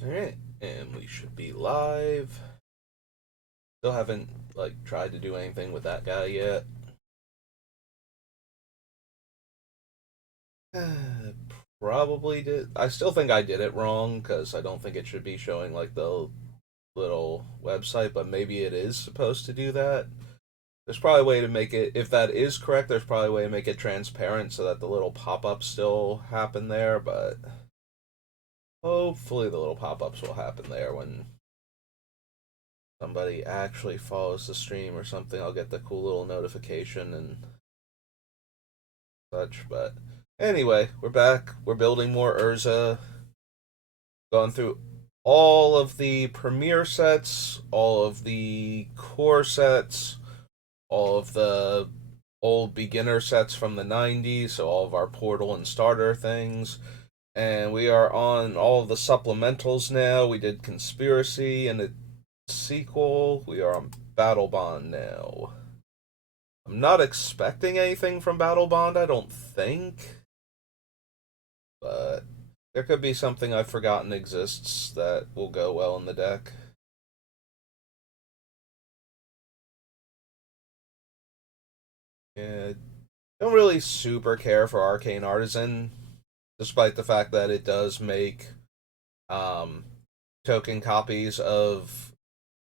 Alright, and we should be live. Still haven't, tried to do anything with that guy yet. Probably did. I still think I did it wrong, because I don't think it should be showing, the little website, but maybe it is supposed to do that. There's probably a way to make it, if that is correct, there's probably a way to make it transparent so that the little pop-ups still happen there, but hopefully the little pop-ups will happen there when somebody actually follows the stream or something. I'll get the cool little notification and such. But anyway, we're back. We're building more Urza. Going through all of the premier sets, all of the core sets, all of the old beginner sets from the 90s, so all of our portal and starter things. And we are on all of the supplementals now. We did Conspiracy and the sequel. We are on Battle Bond now. I'm not expecting anything from Battle Bond, I don't think. But there could be something I've forgotten exists that will go well in the deck. Yeah, don't really super care for Arcane Artisan, despite the fact that it does make um, token copies of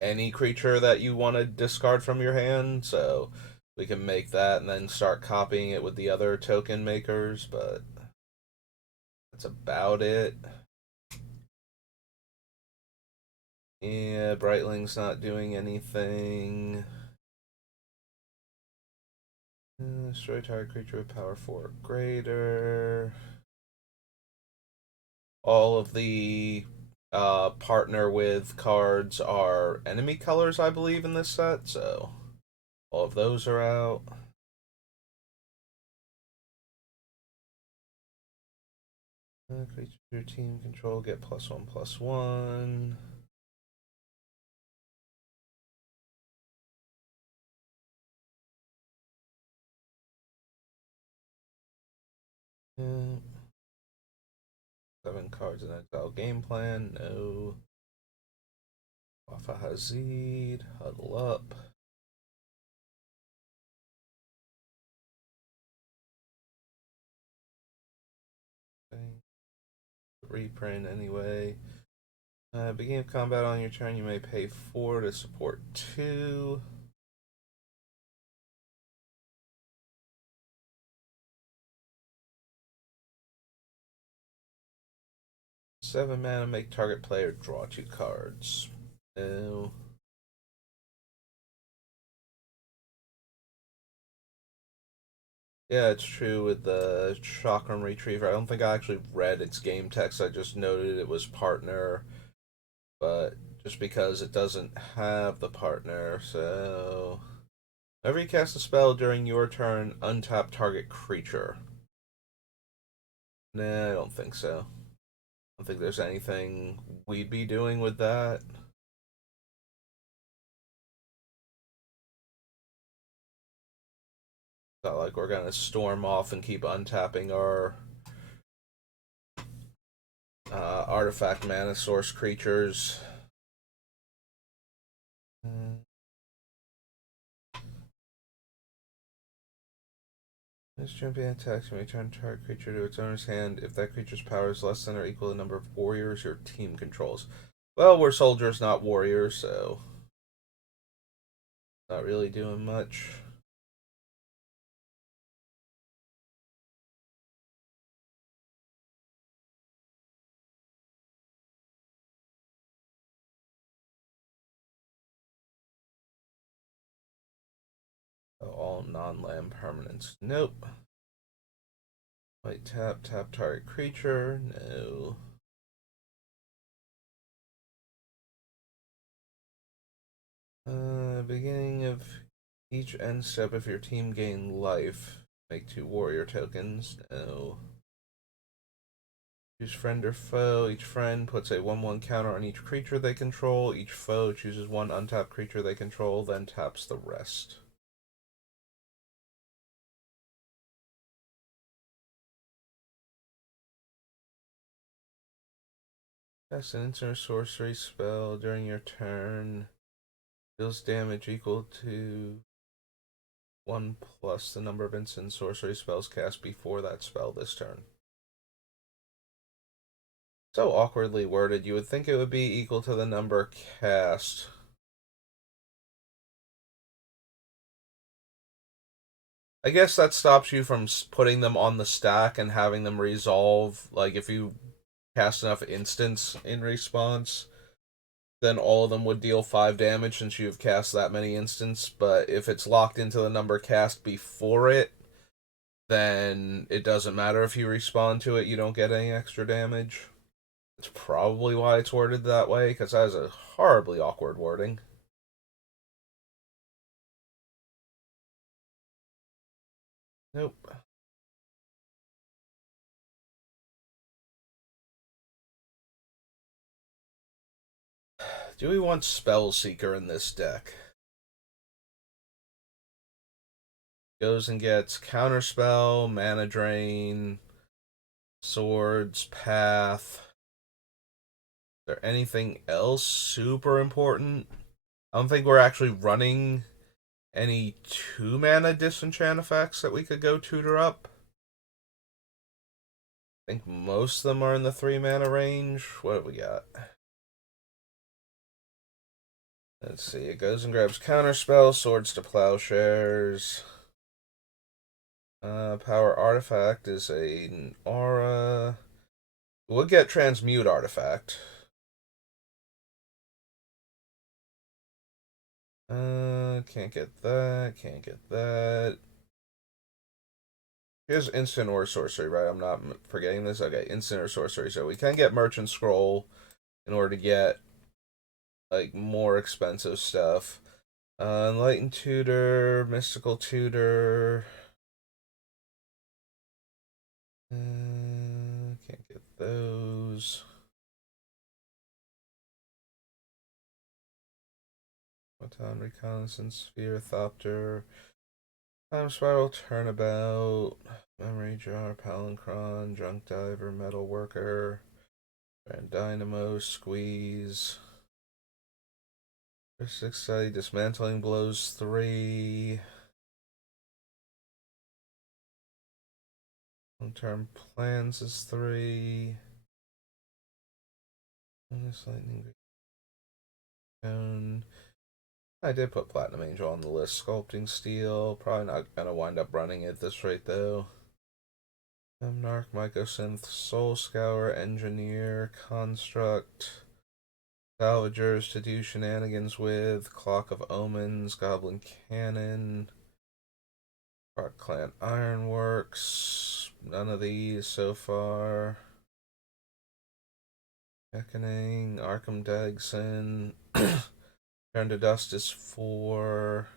any creature that you want to discard from your hand. So we can make that and then start copying it with the other token makers, but that's about it. Yeah, Brightling's not doing anything. Destroy target creature with power 4 or greater. All of the partner with cards are enemy colors, I believe, in this set, so all of those are out. Creature team control get +1/+1. Yeah. 7 cards in exile game plan. No. Wafa Hazid. Huddle up. Okay. Reprint anyway. Beginning of combat on your turn, you may pay 4 to support 2. 7 mana, make target player draw 2 cards. No. Yeah, it's true with the Chakram Retriever. I don't think I actually read its game text. I just noted it was partner, but just because it doesn't have the partner, so whenever you cast a spell during your turn, untap target creature. Nah, I don't think so. I don't think there's anything we'd be doing with that. Not like we're gonna storm off and keep untapping our artifact mana source creatures. This champion attacks, you may turn target creature to its owner's hand if that creature's power is less than or equal to the number of warriors your team controls. Well, we're soldiers, not warriors, so not really doing much. All non-land permanents. Nope. White tap, tap target creature. No. Beginning of each end step, if your team gain life, make 2 warrior tokens. No. Choose friend or foe. Each friend puts a 1/1 counter on each creature they control. Each foe chooses 1 untapped creature they control, then taps the rest. Cast an instant sorcery spell during your turn. Deals damage equal to 1 plus the number of instant sorcery spells cast before that spell this turn. So awkwardly worded. You would think it would be equal to the number cast. I guess that stops you from putting them on the stack and having them resolve. Like, if you cast enough instants in response, then all of them would deal 5 damage since you've cast that many instants. But if it's locked into the number cast before it, then it doesn't matter if you respond to it, you don't get any extra damage. That's probably why it's worded that way, because that is a horribly awkward wording. Nope. Do we want Spellseeker in this deck? Goes and gets Counterspell, Mana Drain, Swords, Path. Is there anything else super important? I don't think we're actually running any 2 mana disenchant effects that we could go tutor up. I think most of them are in the 3 mana range. What have we got? Let's see. It goes and grabs Counterspell, Swords to Plowshares. Power Artifact is an aura. We'll get Transmute Artifact. Can't get that. Can't get that. Here's instant or sorcery, right? I'm not forgetting this. Okay, instant or sorcery. So we can get Merchant Scroll in order to get like more expensive stuff. Enlightened Tutor, Mystical Tutor. Can't get those. Photon Reconnaissance Sphere, Thopter. Time Spiral, Turnabout. Memory Jar, Palancron, Drunk Diver, Metal Worker. And Dynamo, Squeeze. Six Study, Dismantling Blows 3. Long-term plans is 3. Bonus lightning cone. I did put Platinum Angel on the list. Sculpting Steel. Probably not gonna wind up running it this rate though. Narc, Mycosynth, Soul Scour, Engineer, Construct, Salvagers to do shenanigans with, Clock of Omens, Goblin Cannon, Rock Clan Ironworks. None of these so far. Beckoning, Arkham Dagson. Turn to Dust is 4.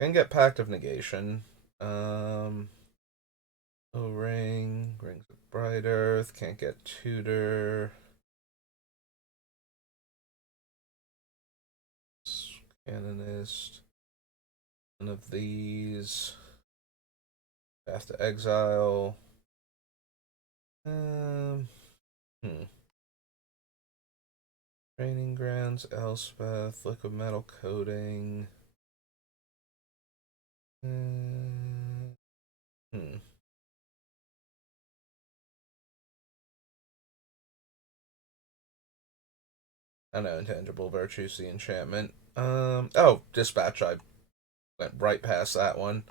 Can get Pact of Negation. O-Ring, Rings of Bright Earth, can't get Tutor. Canonist. None of these. Path to Exile. Hmm. Training Grounds, Elspeth, Liquid Metal Coating. Hmm. I know, Intangible Virtues, the enchantment. Oh, Dispatch. I went right past that one.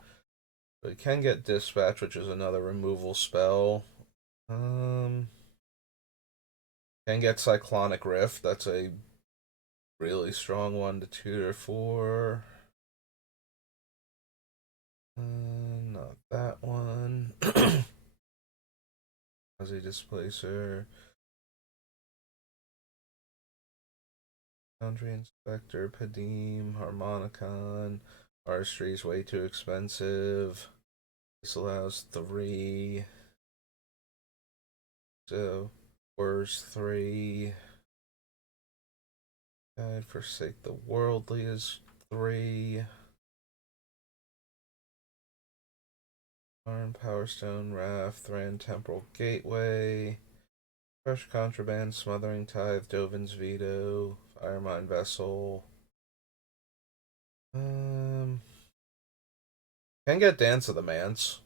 But we can get Dispatch, which is another removal spell. Can get Cyclonic Rift. That's a really strong one to tutor for. Not that one. Fuzzy Displacer. Foundry Inspector, Padim, Harmonicon. Artistry's way too expensive. This allows 3. So, Wars 3. Guide Forsake the Worldly is 3. Arm, Power Stone, Wrath, Thran, Temporal Gateway. Fresh Contraband, Smothering Tithe, Dovin's Veto, Firemine Vessel. Um, can get Dance of the Manse.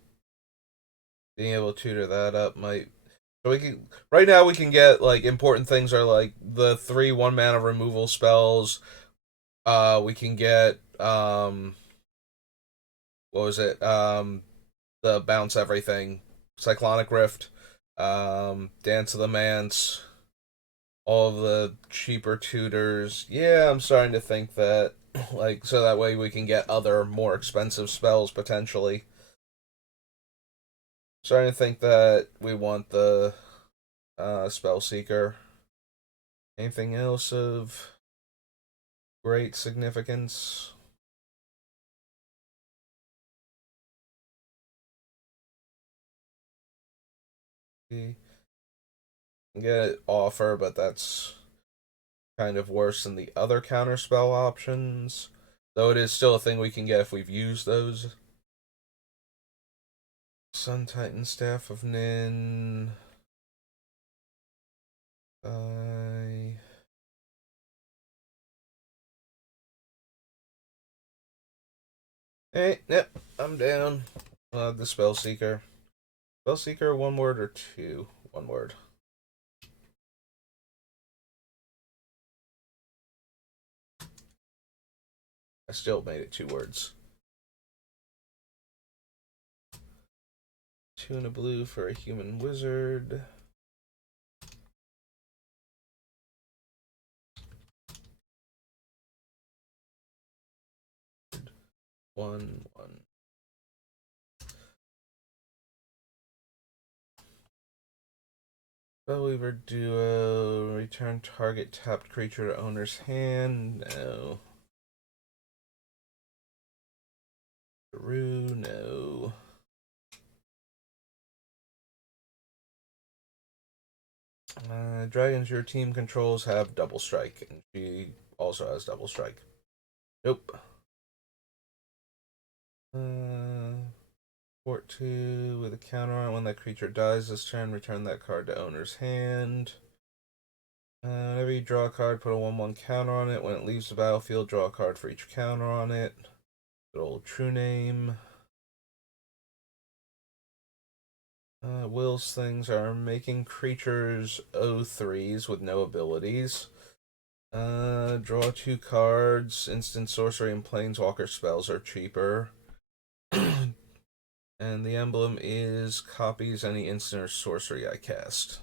Being able to tutor that up might. So we can right now we can get like important things are like the 3 1 mana removal spells. We can get what was it? The bounce everything, Cyclonic Rift, Dance of the Manse, all of the cheaper tutors. Yeah, I'm starting to think that like so that way we can get other more expensive spells potentially. Starting to think that we want the Spell Seeker. Anything else of great significance? We can get Offer, but that's kind of worse than the other counterspell options. Though it is still a thing we can get if we've used those. Sun Titan Staff of Nin. I. Hey, yep, I'm down. The Spell Seeker. Spell Seeker, 1 word or 2? 1 word. I still made it 2 words. 2 and a blue for a human wizard. 1/1. Spellweaver Duo. Return target tapped creature to owner's hand. No. Rue, no. Dragons your team controls have double strike, and she also has double strike. Nope. Port 2 with a counter on it. When that creature dies this turn, return that card to owner's hand. Whenever you draw a card, put a 1/1 counter on it. When it leaves the battlefield, draw a card for each counter on it. Good old true name. Will's things are making creatures O3s with no abilities. Draw 2 cards. Instant sorcery and planeswalker spells are cheaper. And the emblem is copies any instant or sorcery I cast.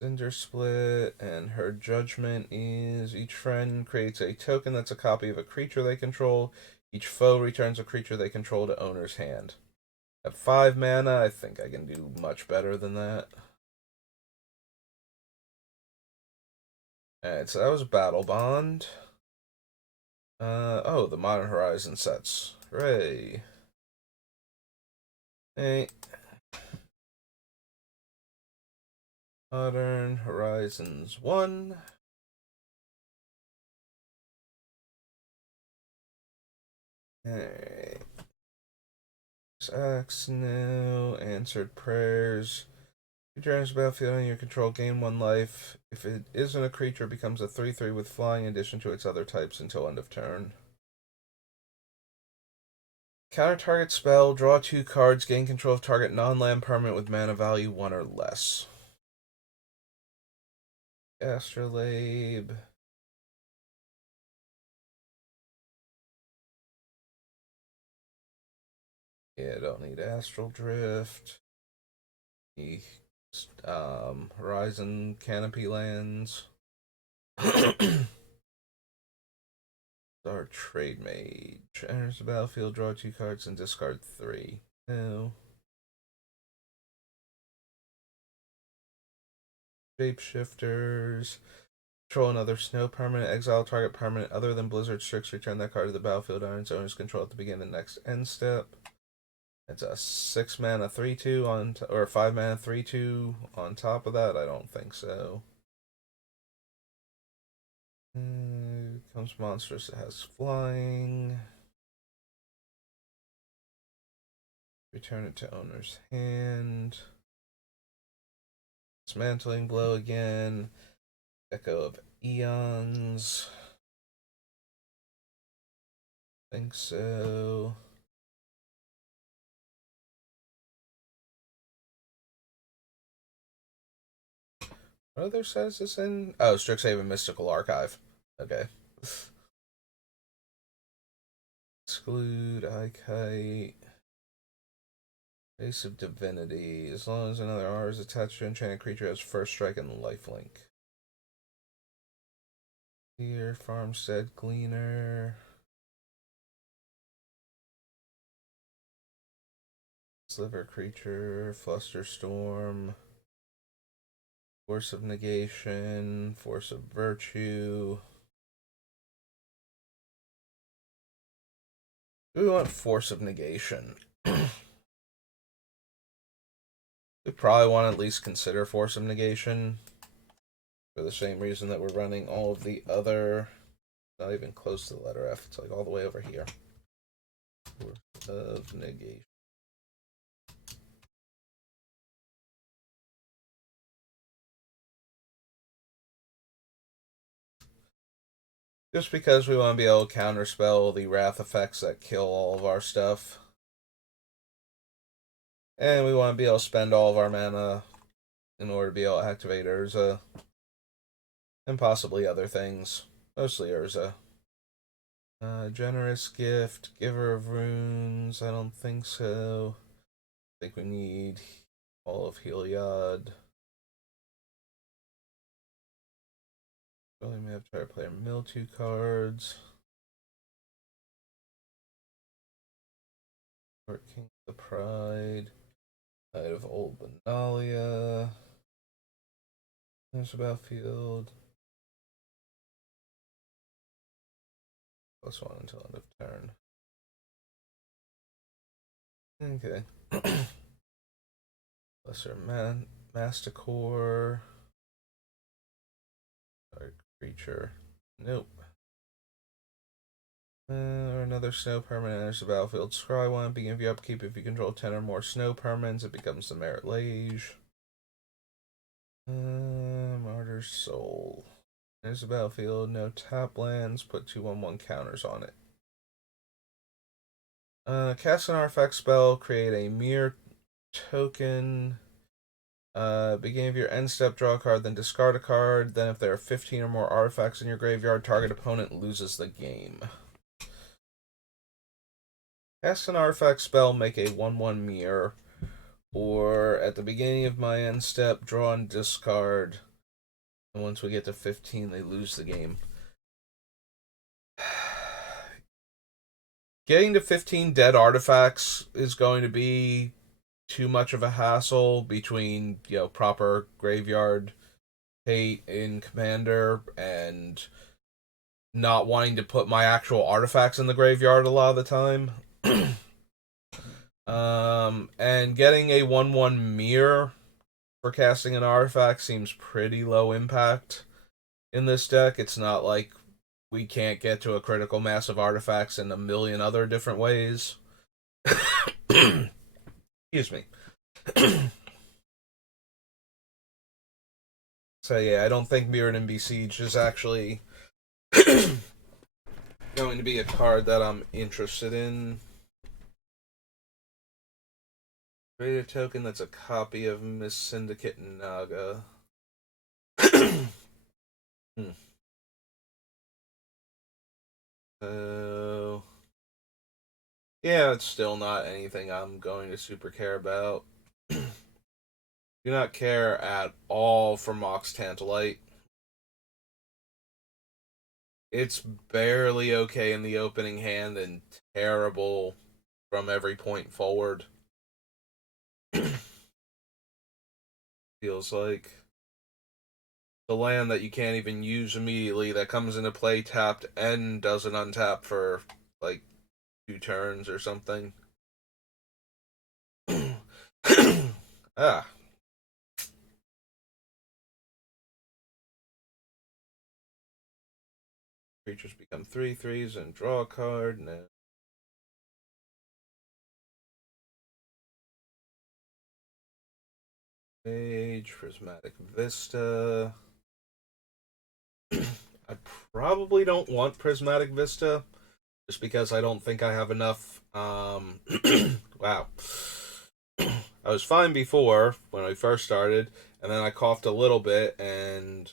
Cinder Split, and her judgment is each friend creates a token that's a copy of a creature they control. Each foe returns a creature they control to owner's hand. At 5 mana, I think I can do much better than that. Alright, so that was Battle Bond. Oh, the Modern Horizon sets. Hooray. Hey. Modern Horizons 1. Alright. X, no. Answered prayers. Creature enters the battlefield on your control, gain 1 life. If it isn't a creature, it becomes a 3/3 with flying in addition to its other types until end of turn. Counter target spell, draw 2 cards, gain control of target non-land permanent with mana value 1 or less. Astrolabe. Yeah, don't need Astral Drift. The Horizon Canopy lands. Our Trade Mage. Enters the battlefield, draw 2 cards and discard 3. No. Shapeshifters. Control another snow permanent. Exile target permanent other than Blizzard Strix. Return that card to the battlefield under its owner's control at the beginning of the next end step. It's a 6 mana 3/2 on or 5 mana 3/2 on top of that. I don't think so. Comes monstrous that has flying. Return it to owner's hand. Dismantling blow again. Echo of Eons. Think so. What other set is this in? Oh, Strixhaven Mystical Archive. Okay. Exclude, Ikite. Face of Divinity. As long as another R is attached to an enchanted creature, has first strike and lifelink. Here, Farmstead Gleaner. Sliver Creature, Flusterstorm. Force of Negation, Force of Virtue. We want Force of Negation. We probably want to at least consider Force of Negation for the same reason that we're running all of the other. Not even close to the letter F. It's like all the way over here. Force of Negation. Just because we want to be able to counterspell the wrath effects that kill all of our stuff. And we want to be able to spend all of our mana in order to be able to activate Urza. And possibly other things. Mostly Urza. Generous Gift, Giver of Runes, I don't think so. I think we need all of Heliod. Really may have to try to play mill 2 cards. Court King of the Pride. Knight of Old Benalia. There's a battlefield. +1 until end of turn. Okay. Lesser Masticore. Dark Creature. Nope. Or another snow permanent enters the battlefield. Scry 1. Beginning of your upkeep, if you control 10 or more snow permanents, it becomes the Merit Lage. Martyr's Soul. There's a battlefield. No tap lands. Put 2/1/1 counters on it. Cast an artifact spell. Create a mirror token. Beginning of your end step, draw a card, then discard a card. Then, if there are 15 or more artifacts in your graveyard, target opponent loses the game. Cast an artifact spell, make a 1/1 mirror. Or at the beginning of my end step, draw and discard. And once we get to 15, they lose the game. Getting to 15 dead artifacts is going to be too much of a hassle between, proper graveyard hate in Commander and not wanting to put my actual artifacts in the graveyard a lot of the time. And getting a 1/1 mirror for casting an artifact seems pretty low impact in this deck. It's not like we can't get to a critical mass of artifacts in a million other different ways. Excuse me. So yeah, I don't think Mirrodin Besiege is actually going to be a card that I'm interested in. Create a token that's a copy of Miss Syndicate Naga. So, yeah, it's still not anything I'm going to super care about. Do not care at all for Mox Tantalite. It's barely okay in the opening hand and terrible from every point forward. Feels like the land that you can't even use immediately that comes into play tapped and doesn't untap for like 2 turns or something. Ah. Creatures become 3/3s and draw a card. No. Age, Prismatic Vista. I probably don't want Prismatic Vista just because I don't think I have enough. Wow. I was fine before when I first started, and then I coughed a little bit, and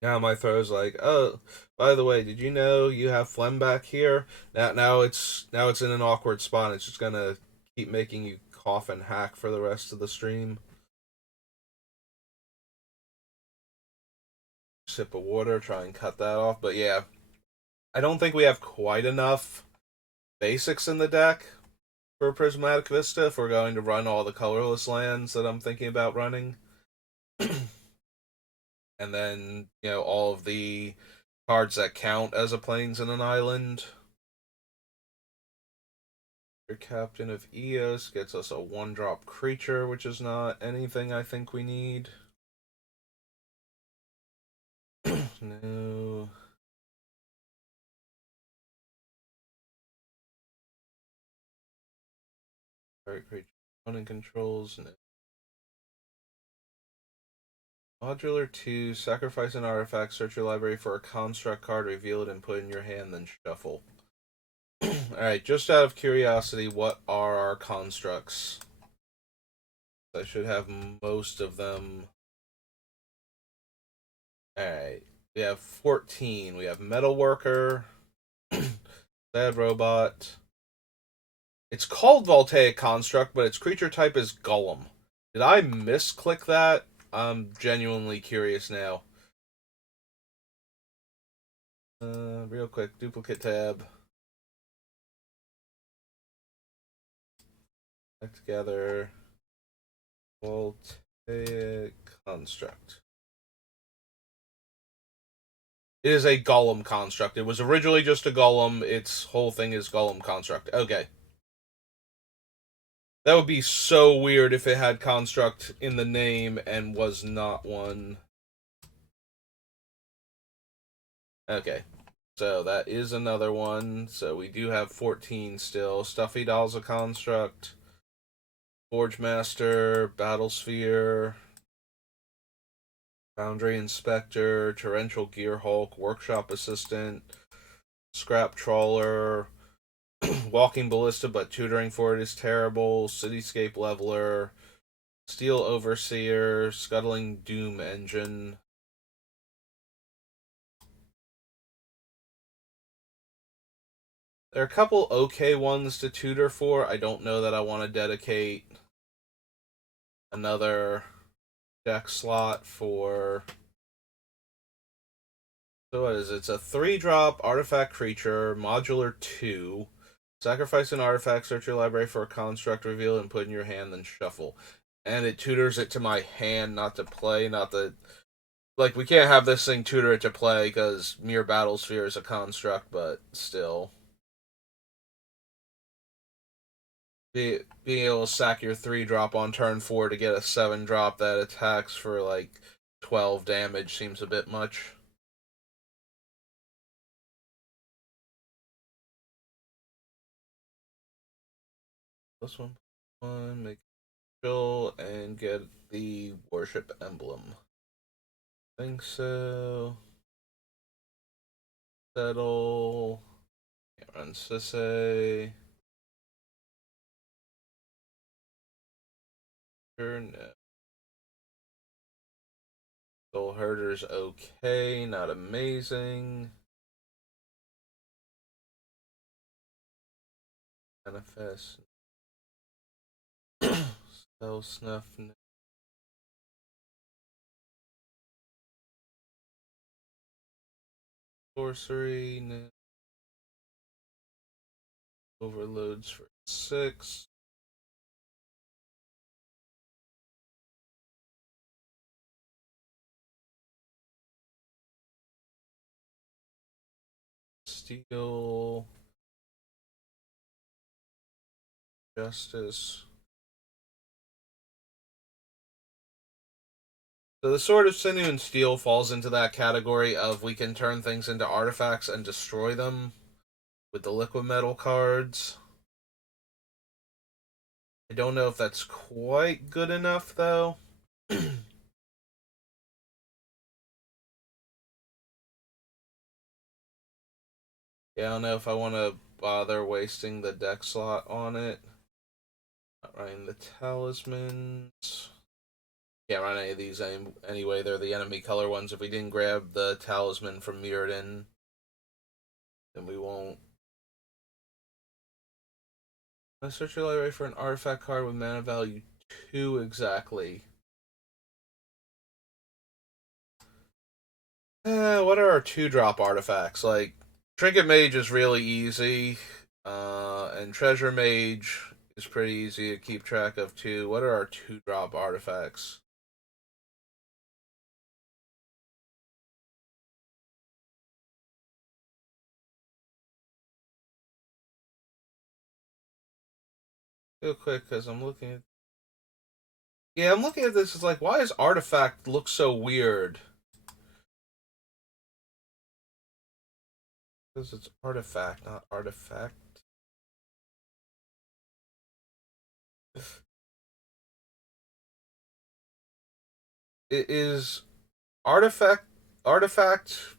now my throat's like, oh, by the way, did you know you have phlegm back here? Now it's in an awkward spot. It's just gonna keep making you cough and hack for the rest of the stream. Sip of water, try and cut that off. But yeah, I don't think we have quite enough basics in the deck for Prismatic Vista if we're going to run all the colorless lands that I'm thinking about running. And then, all of the cards that count as a plains and an island. Your Captain of Eos gets us a 1-drop creature, which is not anything I think we need. No. Target creature opponent controls. No. Modular 2, sacrifice an artifact, search your library for a construct card, reveal it, and put it in your hand, then shuffle. Alright, just out of curiosity, what are our constructs? I should have most of them. Alright, we have 14. We have Metalworker, Sad Robot. It's called Voltaic Construct, but its creature type is Golem. Did I misclick that? I'm genuinely curious now. Real quick, duplicate tab. Back together. Voltaic Construct. It is a Golem construct. It was originally just a Golem. Its whole thing is Golem construct. Okay. That would be so weird if it had construct in the name and was not one. Okay. So that is another one. So we do have 14 still. Stuffy Doll's a construct. Forge Master, Battlesphere, Foundry Inspector, Torrential Gear Hulk, Workshop Assistant, Scrap Trawler, Walking Ballista, but tutoring for it is terrible, Cityscape Leveler, Steel Overseer, Scuttling Doom Engine. There are a couple okay ones to tutor for. I don't know that I want to dedicate another deck slot for. So what is it? It's a 3-drop artifact creature, modular 2. Sacrifice an artifact, search your library for a construct, reveal it, and put in your hand, then shuffle. And it tutors it to my hand, not to play, not the. Like, we can't have this thing tutor it to play because Mere Battlesphere is a construct, but still. Being able to sack your 3-drop on turn 4 to get a 7-drop that attacks for like 12 damage seems a bit much. This one, make chill and get the worship emblem. Think so. Settle. Can't run Sisei. Sure, no. Soul Herder's okay, not amazing. Manifest. Spell Snuff. No. Sorcery. No. Overloads for 6. Steel. Justice. So the Sword of Sinew and Steel falls into that category of we can turn things into artifacts and destroy them with the liquid metal cards. I don't know if that's quite good enough, though. Yeah, I don't know if I want to bother wasting the deck slot on it. Not running the talismans. Can't run any of these anyway. They're the enemy color ones. If we didn't grab the talisman from Mirrodin, then we won't. I search your library for an artifact card with mana value 2 exactly. What are our 2-drop artifacts? Like, Trinket Mage is really easy, and Treasure Mage is pretty easy to keep track of too. What are our 2-drop artifacts? Real quick, because I'm looking at. Yeah, I'm looking at this. It's like, why does Artifact look so weird? Because it's Artifact, not Artifact. It is artifact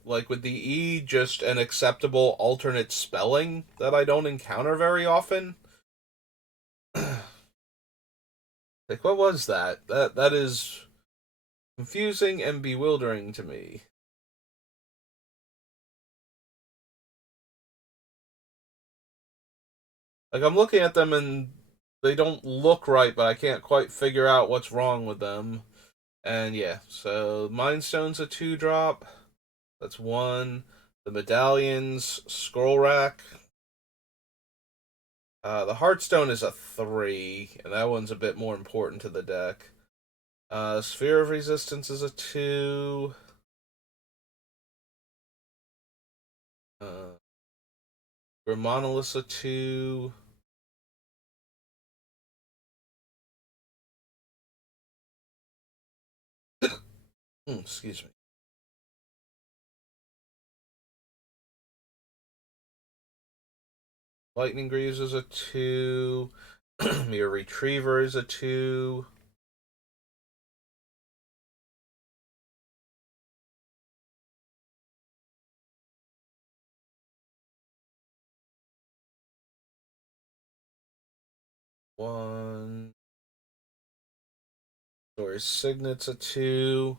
like with the E just an acceptable alternate spelling that I don't encounter very often. Like, what was that? That is confusing and bewildering to me. Like, I'm looking at them and they don't look right, but I can't quite figure out what's wrong with them. And yeah, so Mind Stone's a 2-drop. That's one. The medallions, scroll rack. The Heartstone is a 3, and that one's a bit more important to the deck. Sphere of Resistance is a 2. Uh, Monolith's a 2. Excuse me. Lightning Greaves is a 2. Mere Retriever is a 2. One. Story Signet's a 2.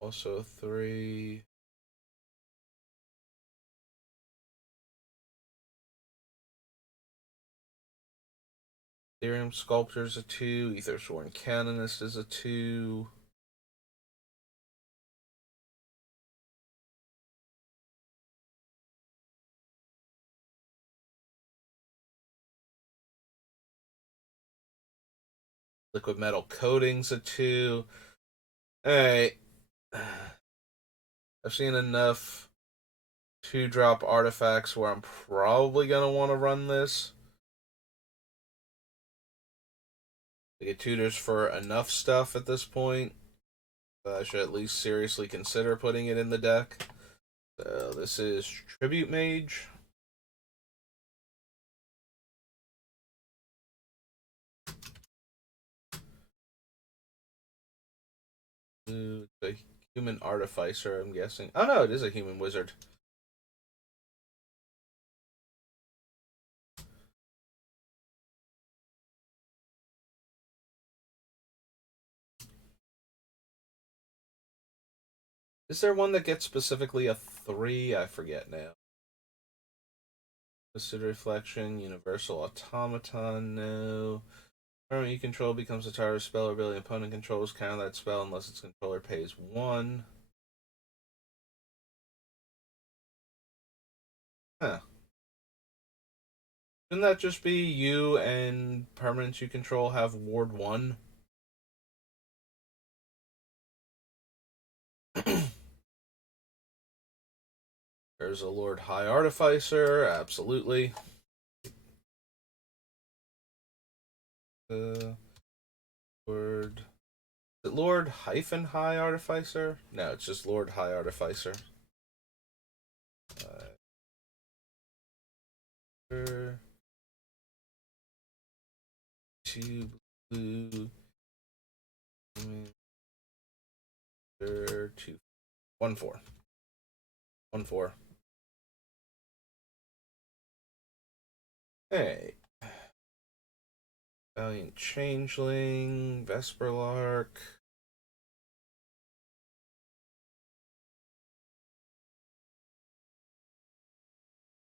Also a 3. Ethereum Sculptor's a 2. Aethersworn Canonist is a 2. Liquid Metal Coating's a 2. Alright. I've seen enough 2-drop artifacts where I'm probably going to want to run this. I get tutors for enough stuff at this point that I should at least seriously consider putting it in the deck. So this is Tribute Mage. It's a human artificer, I'm guessing. Oh no, it is a human wizard. Is there one that gets specifically a 3? I forget now. Twisted Reflection, Universal Automaton, no. Permanent you control becomes a target spell or ability opponent controls. Counter that spell unless its controller pays 1. Huh. Shouldn't that just be you and permanents you control have Ward 1? There's a Lord High Artificer, absolutely. Word. Is it Lord hyphen High Artificer? No, it's just Lord High Artificer. Two blue, two, 1/4, 1/4. Hey, Valiant Changeling, Vesperlark.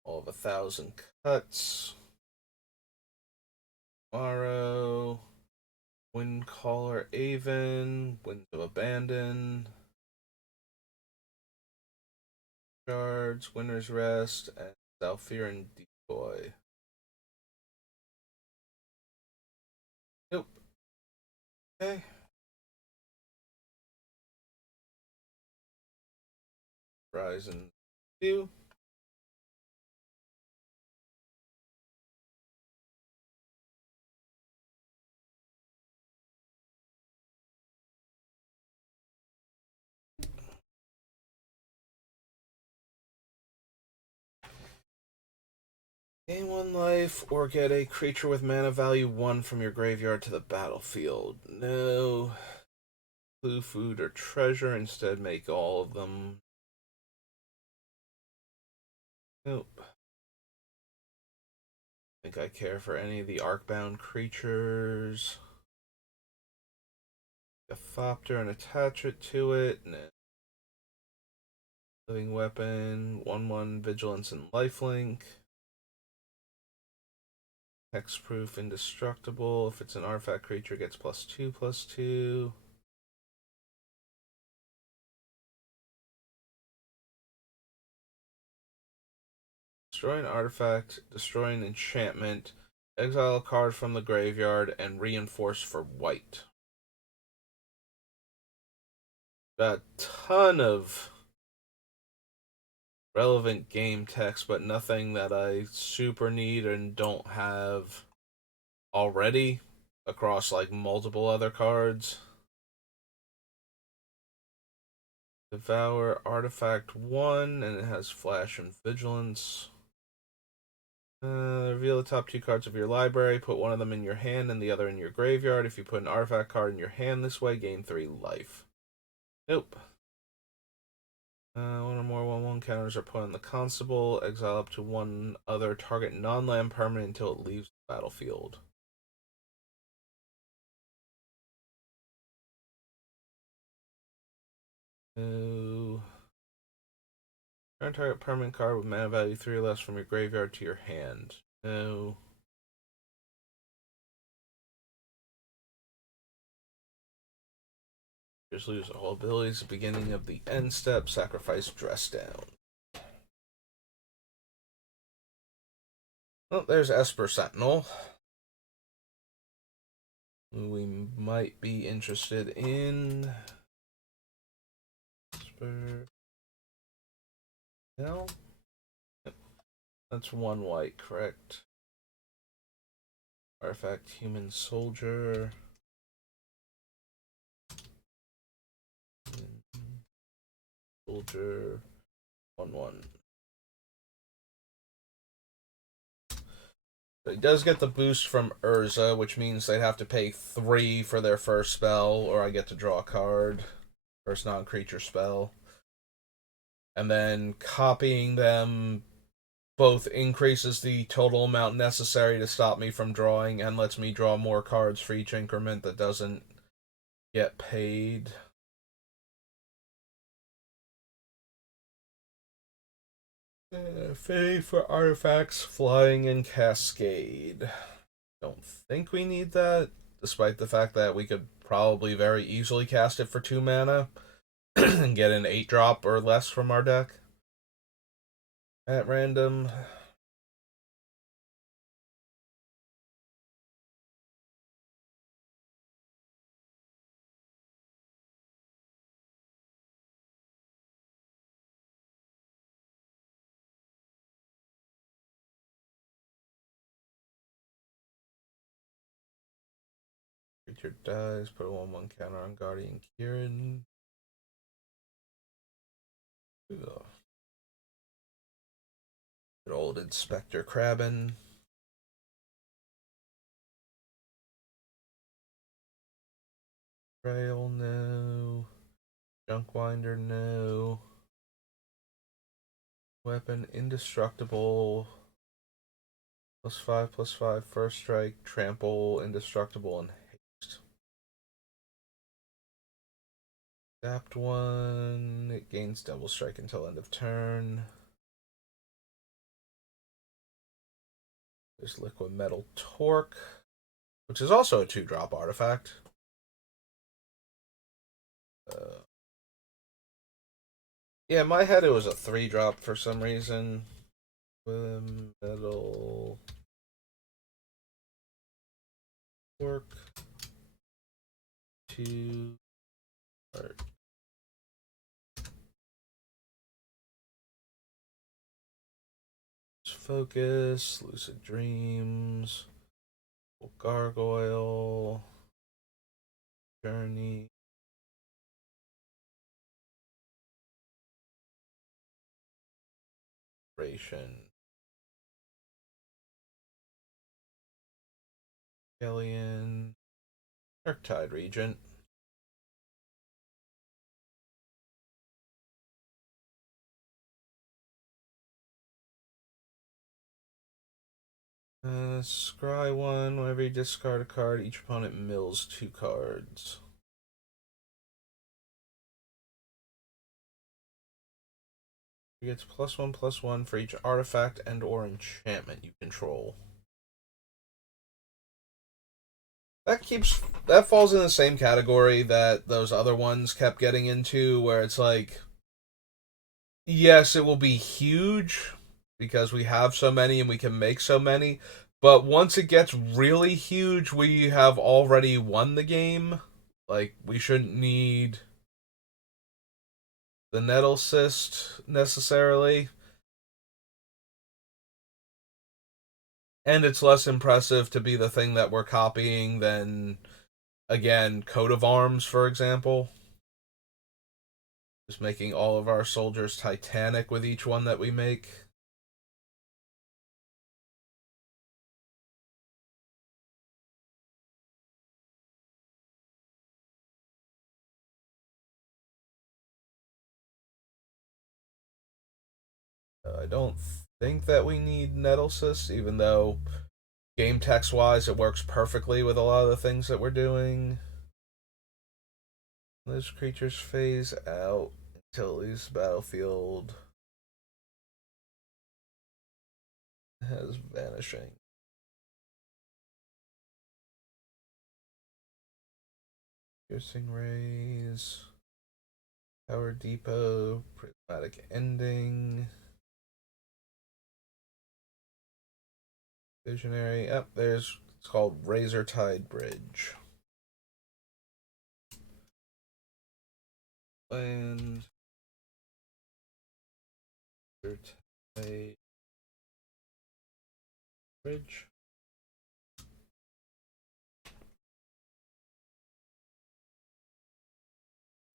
All of 1,000 cuts. Tomorrow. Windcaller Aven, Winds of Abandon, Shards, Winter's Rest, and Zalfiran Decoy. Nope. Okay. Horizon 2. Gain 1 life or get a creature with mana value 1 from your graveyard to the battlefield. No. Blue food or treasure, instead make all of them. Nope. Think I care for any of the Arcbound creatures. A Thopter and attach it to it. Nah. Living Weapon, 1/1 Vigilance and Lifelink. Hexproof, Indestructible. If it's an artifact creature, gets +2/+2. Destroy an artifact, destroy an enchantment, exile a card from the graveyard, and reinforce for white. Got a ton of relevant game text, but nothing that I super need and don't have already across like multiple other cards. Devour artifact 1, and it has flash and vigilance. Reveal the top 2 cards of your library. Put one of them in your hand and the other in your graveyard. If you put an artifact card in your hand this way, gain 3 life. Nope. One or more 1/1 counters are put on the Constable. Exile up to one other target non-land permanent until it leaves the battlefield. No. Turn target permanent card with mana value 3 or less from your graveyard to your hand. No. Just lose all abilities. Beginning of the end step. Sacrifice Dress Down. Oh, there's Esper Sentinel. We might be interested in. Esper. No? That's 1 white, correct? Artifact Human Soldier. Soldier. 1/1. So he does get the boost from Urza, which means they'd have to pay 3 for their first spell, or I get to draw a card. First non-creature spell. And then copying them both increases the total amount necessary to stop me from drawing and lets me draw more cards for each increment that doesn't get paid. Affinity for artifacts, flying, and cascade. Don't think we need that, despite the fact that we could probably very easily cast it for 2 mana and get an 8-drop or less from our deck at random. Creature dies, put a 1/1 counter on Guardian Kieran. Ugh. Good old Inspector Krabbin. Trail, no. Junkwinder, no. Weapon, indestructible. +5/+5, first strike, trample, indestructible, and haste. Adapt 1. It gains double strike until end of turn. There's Liquid Metal Torque, which is also a 2-drop artifact. Yeah, in my head it was a 3-drop for some reason. Metal Torque. 2 art. Focus, Lucid Dreams, Gargoyle, Journey, Ration, Alien, Darktide Regent. Scry 1. Whenever you discard a card, each opponent mills 2 cards. You get +1/+1 for each artifact and or enchantment you control. That falls in the same category that those other ones kept getting into, where it's like, yes, it will be huge because we have so many and we can make so many, but once it gets really huge, we have already won the game. Like, we shouldn't need the Nettle Cyst necessarily. And it's less impressive to be the thing that we're copying than, again, Coat of Arms, for example. Just making all of our soldiers Titanic with each one that we make. I don't think that we need Nettlesys, even though game text wise it works perfectly with a lot of the things that we're doing. Those creatures phase out until at least battlefield has vanishing. Piercing Rays, Power Depot, Prismatic Ending, Visionary. Yep, there's, it's called Razor Tide Bridge. And Razor Tide Bridge.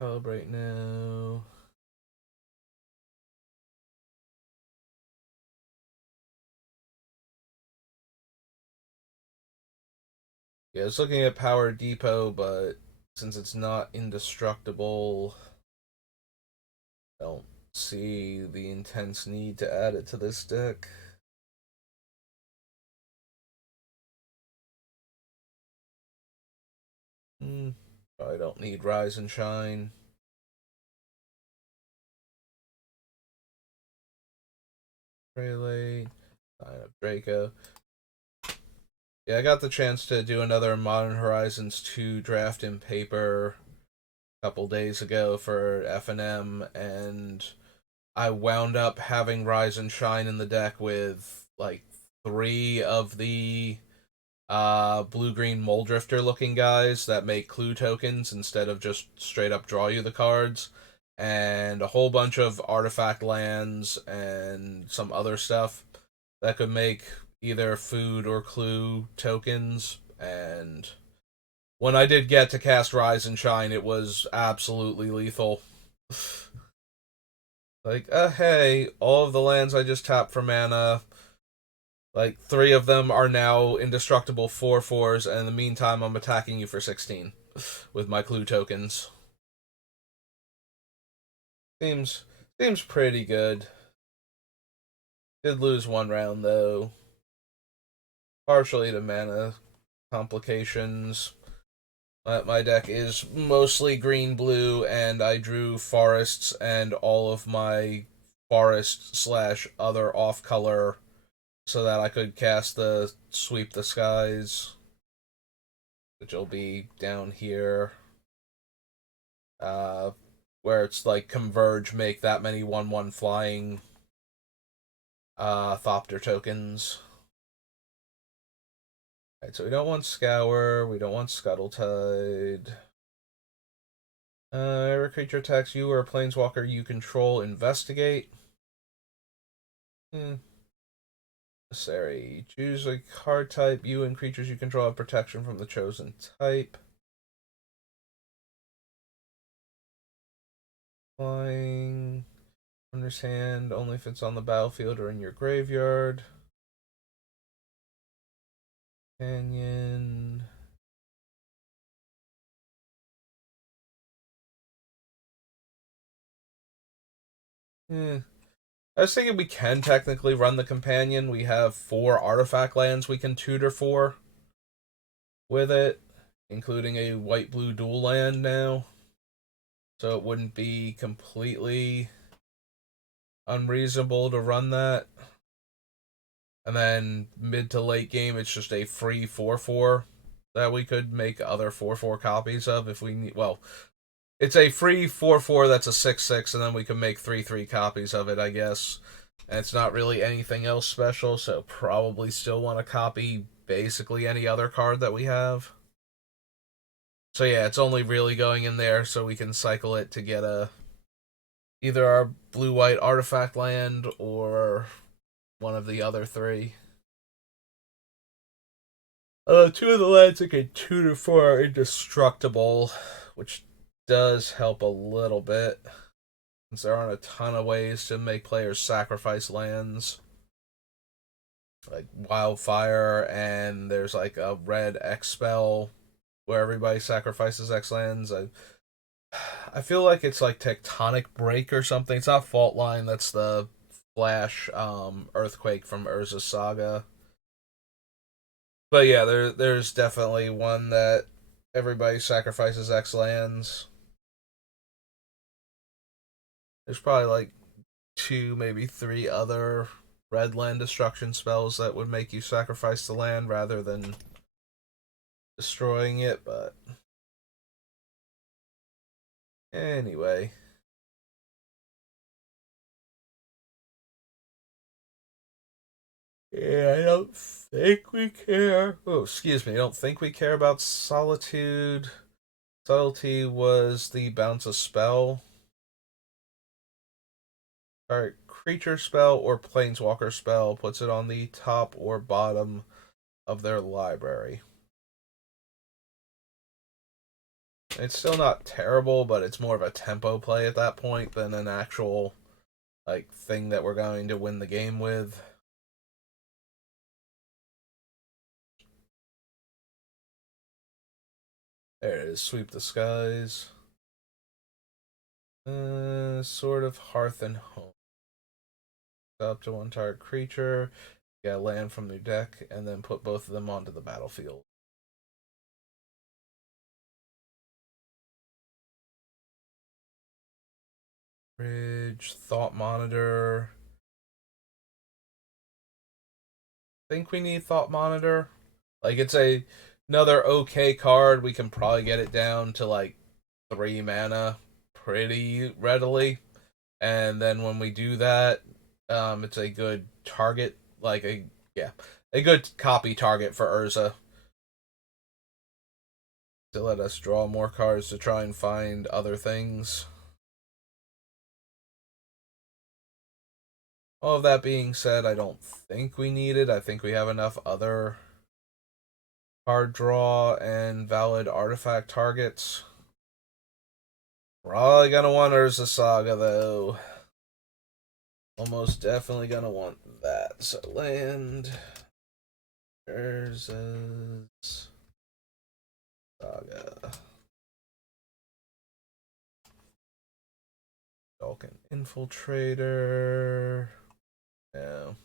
Calibrate now. Yeah, I was looking at Power Depot, but since it's not indestructible, I don't see the intense need to add it to this deck. Probably don't need Rise and Shine. Prelate, Sign of Draco. Yeah, I got the chance to do another Modern Horizons 2 draft in paper a couple days ago for FNM, and I wound up having Rise and Shine in the deck with like 3 of the blue green Mole Drifter looking guys that make clue tokens instead of just straight up draw you the cards, and a whole bunch of artifact lands and some other stuff that could make either food or clue tokens. And When I did get to cast Rise and Shine, it was absolutely lethal. Like, hey, all of the lands I just tapped for mana, like, three of them are now indestructible 4/4s, and in the meantime, I'm attacking you for 16 with my clue tokens. Seems seems pretty good. Did lose one round though, partially to mana complications. My deck is mostly green blue, and I drew forests and all of my forest slash other off color so that I could cast the sweep the skies, which will be down here, uh, where it's like converge, make that many 1/1 flying Thopter tokens. Right, so we don't want Scour, we don't want Scuttletide. Every creature attacks you or a planeswalker you control, investigate. Hmm. Necessary. Choose a card type. You and creatures you control have protection from the chosen type. Flying. Runner's hand only if it's on the battlefield or in your graveyard. Canyon. Eh. I was thinking we can technically run the companion. We have 4 artifact lands we can tutor for with it, including a white blue dual land now. So it wouldn't be completely unreasonable to run that. And then mid to late game, it's just a free 4/4 that we could make other 4/4 copies of if we need. Well, it's a free 4/4 that's a 6/6, and then we can make 3/3 copies of it, I guess. And it's not really anything else special, so probably still want to copy basically any other card that we have. So yeah, it's only really going in there so we can cycle it to get a either our blue white artifact land or one of the other 3. 2 of the lands I can tutor for are indestructible, which does help a little bit, since there aren't a ton of ways to make players sacrifice lands. Like Wildfire, and there's like a red X spell where everybody sacrifices X lands. I feel like it's like Tectonic Break or something. It's not Fault Line, that's the Flash Earthquake from Urza Saga. But yeah, there's definitely one that everybody sacrifices X lands. There's probably like 2, maybe 3 other red land destruction spells that would make you sacrifice the land rather than destroying it, but anyway. Yeah, I don't think we care. Oh, excuse me. I don't think we care about Solitude. Subtlety was the bounce a spell. Alright, creature spell or planeswalker spell puts it on the top or bottom of their library. It's still not terrible, but it's more of a tempo play at that point than an actual like thing that we're going to win the game with. There it is, sweep the skies. Sort of Hearth and Home. Up to one target creature, get land from their deck, and then put both of them onto the battlefield. Bridge, Thought Monitor. Think we need Thought Monitor. Like it's another okay card. We can probably get it down to like 3 mana pretty readily. And then when we do that, it's a good target, like a good copy target for Urza to let us draw more cards to try and find other things. All of that being said, I don't think we need it. I think we have enough other Card draw and valid artifact targets. Probably gonna want Urza Saga though. Almost definitely gonna want that. So land Urza's Saga. Falcon Infiltrator. No.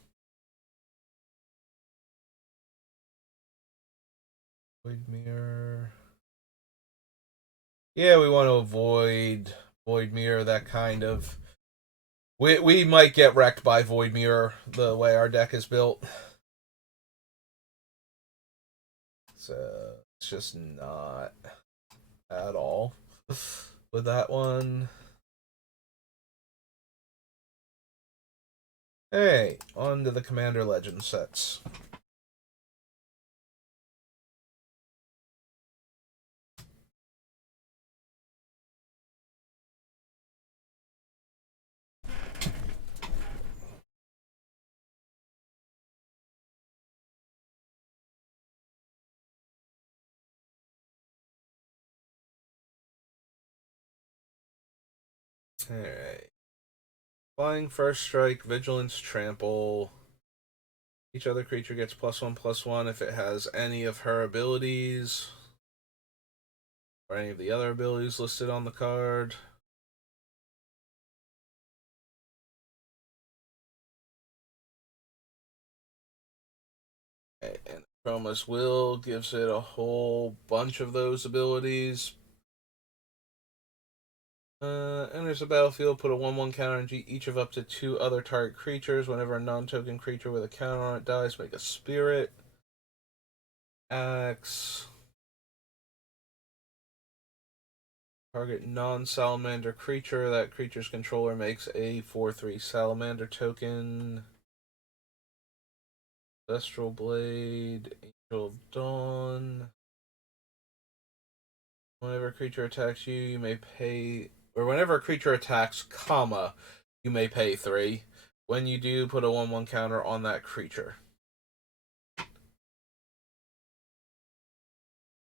Void Mirror. Yeah, we want to avoid Void Mirror, that kind of. We might get wrecked by Void Mirror the way our deck is built. So it's just not at all with that one. Hey, on to the Commander Legend sets. Alright. Flying First Strike, Vigilance, Trample. Each other creature gets +1/+1 if it has any of her abilities or any of the other abilities listed on the card. And Chroma's Will gives it a whole bunch of those abilities. Enters the battlefield, put a 1/1 counter on each of up to 2 other target creatures. Whenever a non-token creature with a counter on it dies, make a spirit. Axe. Target non-salamander creature. That creature's controller makes a 4/3 salamander token. Ancestral Blade. Angel of Dawn. Whenever a creature attacks you, you may pay, or whenever a creature attacks, comma, you may pay 3. When you do, put a 1/1 counter on that creature.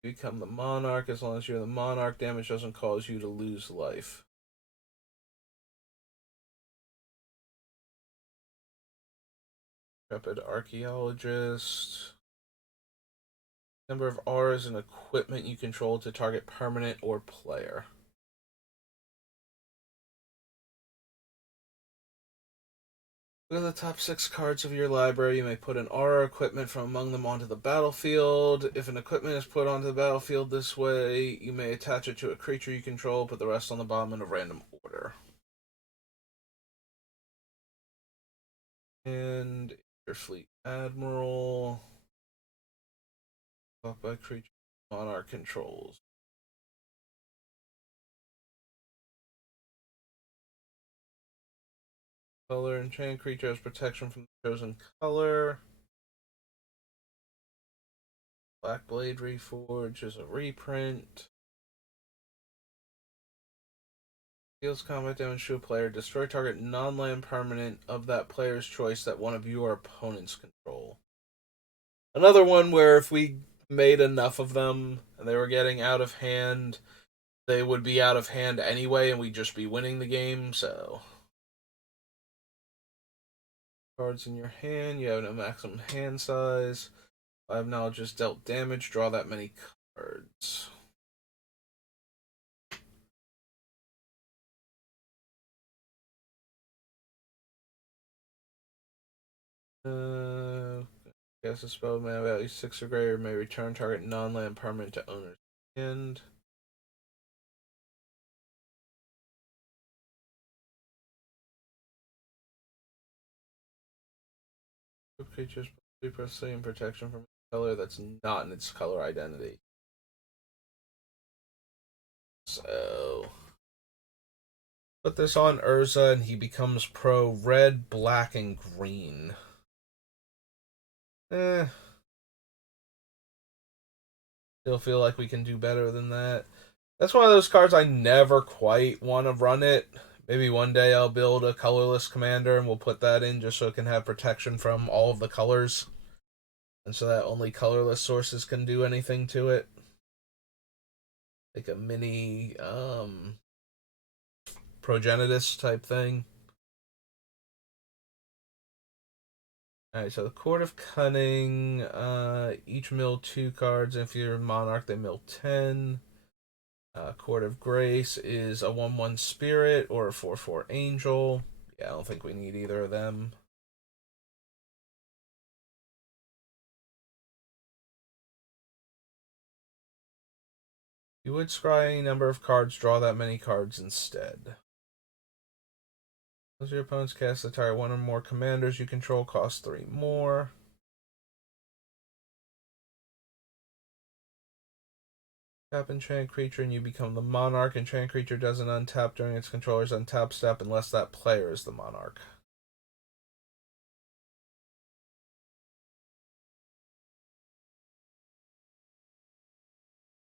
You become the monarch. As long as you're the monarch, damage doesn't cause you to lose life. Intrepid Archaeologist. Number of R's and equipment you control to target permanent or player. Look at the top 6 cards of your library. You may put an aura equipment from among them onto the battlefield. If an equipment is put onto the battlefield this way, you may attach it to a creature you control, put the rest on the bottom in a random order. And your fleet admiral. Blocked by creature monarch controls. Color enchant creature has protection from the chosen color. Black Blade Reforge is a reprint. Deals combat damage to a player. Destroy target non-land permanent of that player's choice that one of your opponents control. Another one where if we made enough of them and they were getting out of hand, they would be out of hand anyway and we'd just be winning the game, so. Cards in your hand, you have no maximum hand size. 5 knowledge is dealt damage, draw that many cards. Cast a spell, mana value 6 or greater, may return target non-land permanent to owner's hand. Creatures previously in protection from a color that's not in its color identity. So put this on Urza and he becomes pro red, black, and green. Still feel like we can do better than that. That's one of those cards I never quite want to run it. Maybe one day I'll build a colorless commander and we'll put that in just so it can have protection from all of the colors. And so that only colorless sources can do anything to it. Like a mini progenitus type thing. Alright, so the Court of Cunning, each mill 2 cards. If you're Monarch, they mill 10. Court of Grace is a 1/1 Spirit or a 4/4 Angel. Yeah, I don't think we need either of them. You would scry any number of cards, draw that many cards instead. As your opponents cast the target one or more commanders you control, cost 3 more. Tap enchant creature and you become the monarch. Enchant creature doesn't untap during its controller's untap step unless that player is the monarch.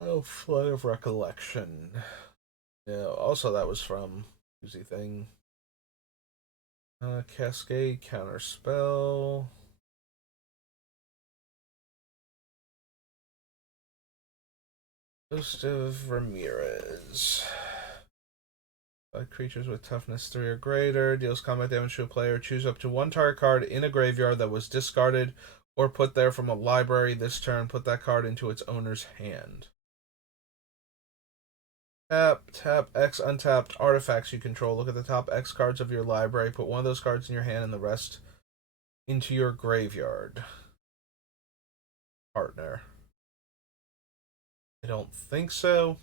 Oh, Flood of Recollection. Yeah, also that was from Uzi Thing. Cascade, counter spell. Ghost of Ramirez. Creatures with toughness 3 or greater. Deals combat damage to a player. Choose up to 1 target card in a graveyard that was discarded or put there from a library this turn. Put that card into its owner's hand. Tap X untapped artifacts you control. Look at the top X cards of your library. Put one of those cards in your hand and the rest into your graveyard. Partner. I don't think so.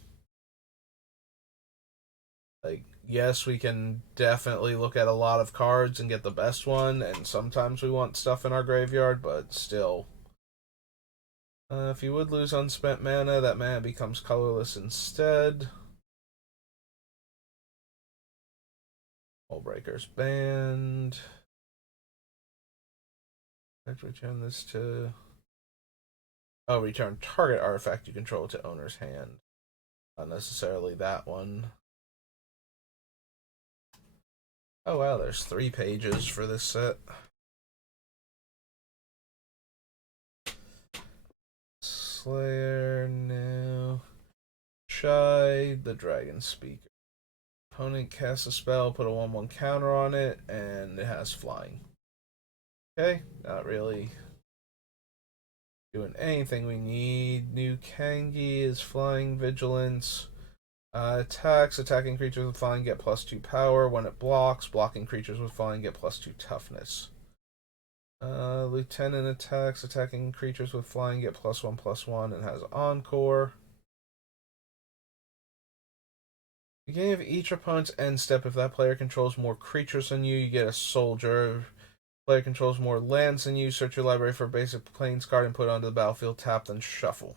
Like, yes, we can definitely look at a lot of cards and get the best one, and sometimes we want stuff in our graveyard, but still. If you would lose unspent mana, that mana becomes colorless instead. All breakers banned. Let's return this to. Oh, return target artifact you control to owner's hand. Not necessarily that one. Oh wow, there's 3 pages for this set. Slayer, no. Shy, the Dragon Speaker. Opponent casts a spell, put a 1/1 counter on it, and it has flying. Okay, not really doing anything we need. New Kangi is flying vigilance. Attacks. Attacking creatures with flying get +2 power. When it blocks, blocking creatures with flying get +2 toughness. Lieutenant attacks. Attacking creatures with flying get +1/+1 and has Encore. Beginning of each opponent's end step, if that player controls more creatures than you get a soldier. If player controls more lands than you, search your library for a basic plains card and put it onto the battlefield, tap, then shuffle.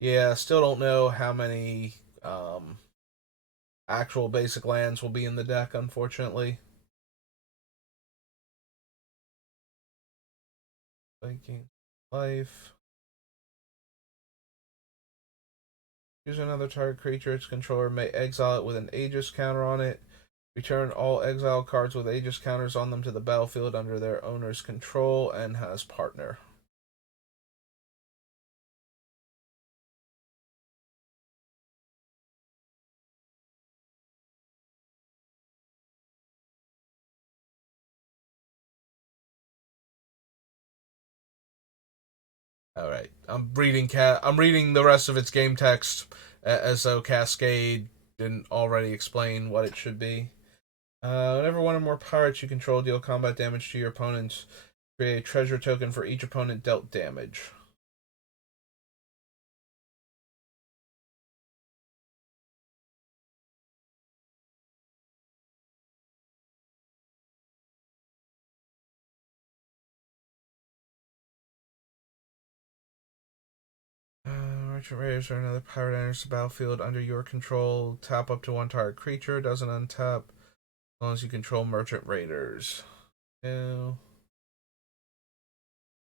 Yeah, still don't know how many actual basic lands will be in the deck, unfortunately. Thinking life. Choose another target creature. Its controller may exile it with an Aegis counter on it. Return all exiled cards with Aegis counters on them to the battlefield under their owner's control and has partner. All right, I'm reading the rest of its game text as though Cascade didn't already explain what it should be. Whenever one or more pirates you control deal combat damage to your opponents, create a treasure token for each opponent dealt damage. Merchant Raiders or another pirate enters the battlefield under your control. Tap up to 1 target creature. Doesn't untap as long as you control Merchant Raiders. No.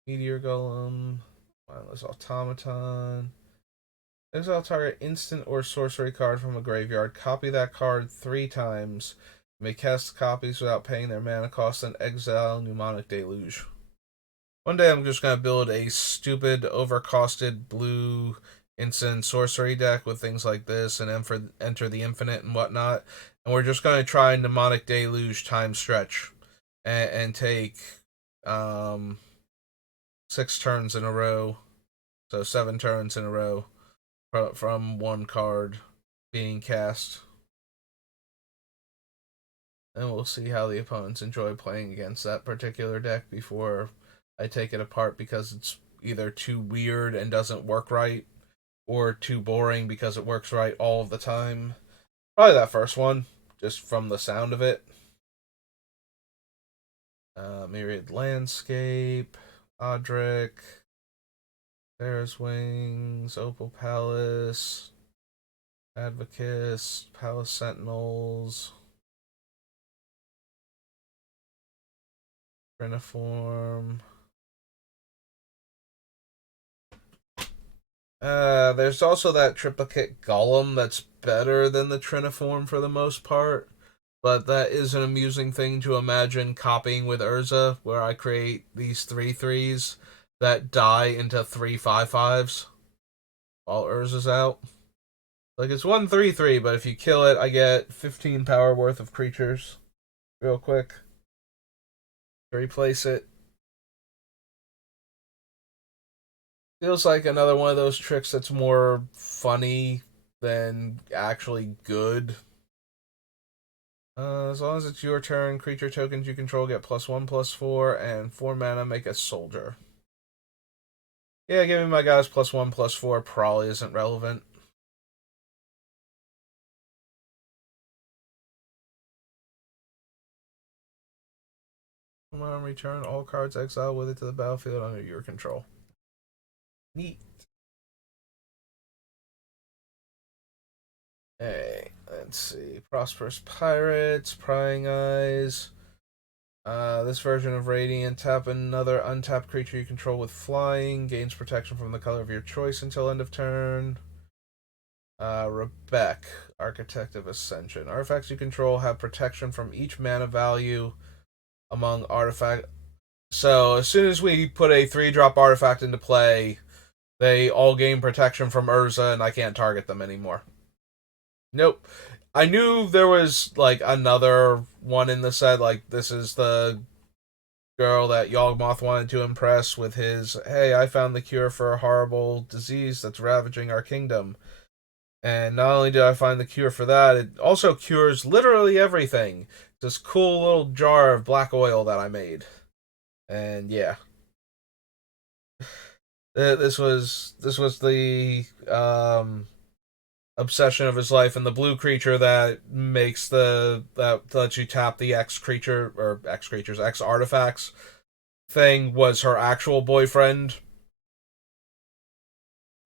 Meteor Golem. Mindless Automaton. Exile target instant or sorcery card from a graveyard. Copy that card 3 times. You may cast copies without paying their mana cost and exile Mnemonic Deluge. One day I'm just gonna build a stupid, overcosted blue instant sorcery deck with things like this and enter the infinite and whatnot. And we're just gonna try mnemonic deluge time stretch and take um 6 turns in a row, so 7 turns in a row from one card being cast. And we'll see how the opponents enjoy playing against that particular deck before I take it apart because it's either too weird and doesn't work right, or too boring because it works right all of the time. Probably that first one, just from the sound of it. Myriad Landscape, Odric, There's Wings, Opal Palace, Advocates, Palace Sentinels, Reniform. There's also that triplicate golem that's better than the Triniform for the most part, but that is an amusing thing to imagine copying with Urza, where I create these 3/3s that die into 3/5/5s while Urza's out. Like it's 1/3/3, but if you kill it, I get 15 power worth of creatures real quick to replace it. Feels like another one of those tricks that's more funny than actually good. As long as it's your turn, creature tokens you control get +1/+4, and 4 mana make a soldier. Yeah, giving my guys +1/+4 probably isn't relevant. Come on, return all cards exiled with it to the battlefield under your control. Neat. Hey, let's see. Prosperous Pirates, Prying Eyes. This version of Radiant, tap another untapped creature you control with flying, gains protection from the color of your choice until end of turn. Rebek, Architect of Ascension. Artifacts you control have protection from each mana value among artifact. So as soon as we put a 3-drop artifact into play, they all gain protection from Urza, and I can't target them anymore. Nope. I knew there was like another one in the set. Like this is the girl that Yawgmoth wanted to impress with his, "Hey, I found the cure for a horrible disease that's ravaging our kingdom." And not only did I find the cure for that, it also cures literally everything. This cool little jar of black oil that I made. And yeah, this was the obsession of his life, and the blue creature that makes that lets you tap the X creature or X creatures X artifacts thing was her actual boyfriend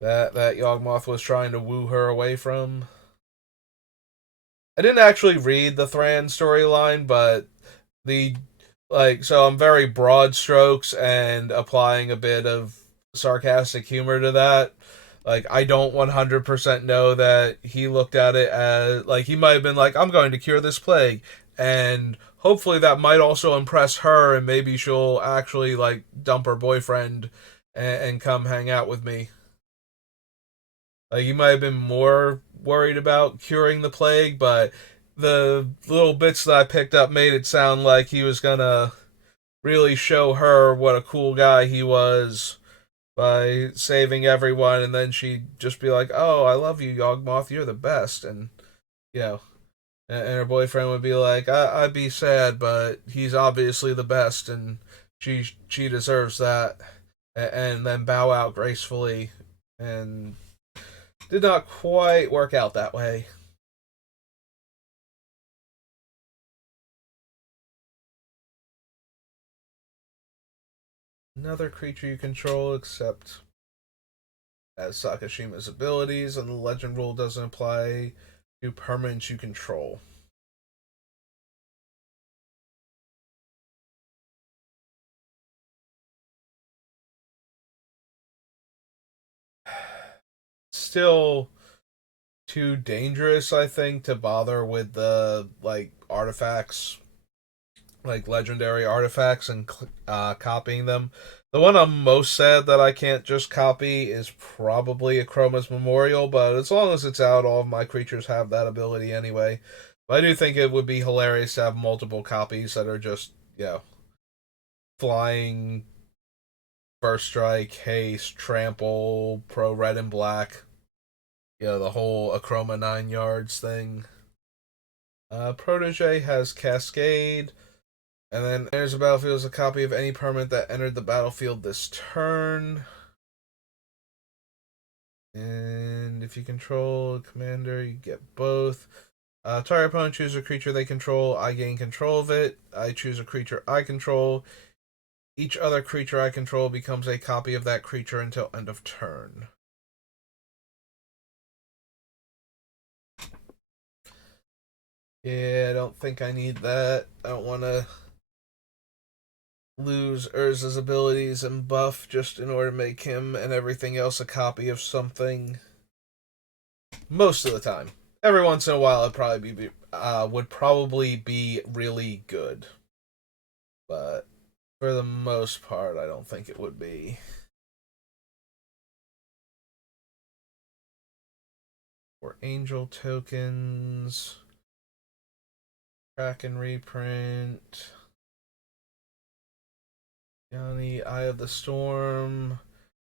that Yawgmoth was trying to woo her away from. I didn't actually read the Thran storyline, but the so I'm very broad strokes and applying a bit of sarcastic humor to that. Like I don't 100% know that he looked at it as like he might have been like I'm going to cure this plague, and hopefully that might also impress her and maybe she'll actually like dump her boyfriend and come hang out with me. Like he might have been more worried about curing the plague, but the little bits that I picked up made it sound like he was gonna really show her what a cool guy he was by saving everyone, and then she'd just be like, "Oh, I love you, Yawgmoth. You're the best," and you know, and her boyfriend would be like, "I'd be sad, but he's obviously the best, and she deserves that," and then bow out gracefully, and did not quite work out that way. Another creature you control, except as Sakashima's abilities, and the legend rule doesn't apply to permanents you control. Still too dangerous, I think, to bother with the like artifacts like legendary artifacts and copying them. The one I'm most sad that I can't just copy is probably a Chroma's Memorial, but as long as it's out, all of my creatures have that ability anyway. But I do think it would be hilarious to have multiple copies that are just, flying, first strike, haste, trample, pro red and black. The whole Achroma 9 yards thing. Protege has Cascade. And then enters the battlefield as a copy of any permanent that entered the battlefield this turn. And if you control a commander, you get both. Target opponent chooses a creature they control. I gain control of it. I choose a creature I control. Each other creature I control becomes a copy of that creature until end of turn. Yeah, I don't think I need that. I don't want to lose Urza's abilities and buff just in order to make him and everything else a copy of something. Most of the time. Every once in a while, it probably would probably be really good, but for the most part, I don't think it would be. Or angel tokens, track and reprint. Yanni, Eye of the Storm.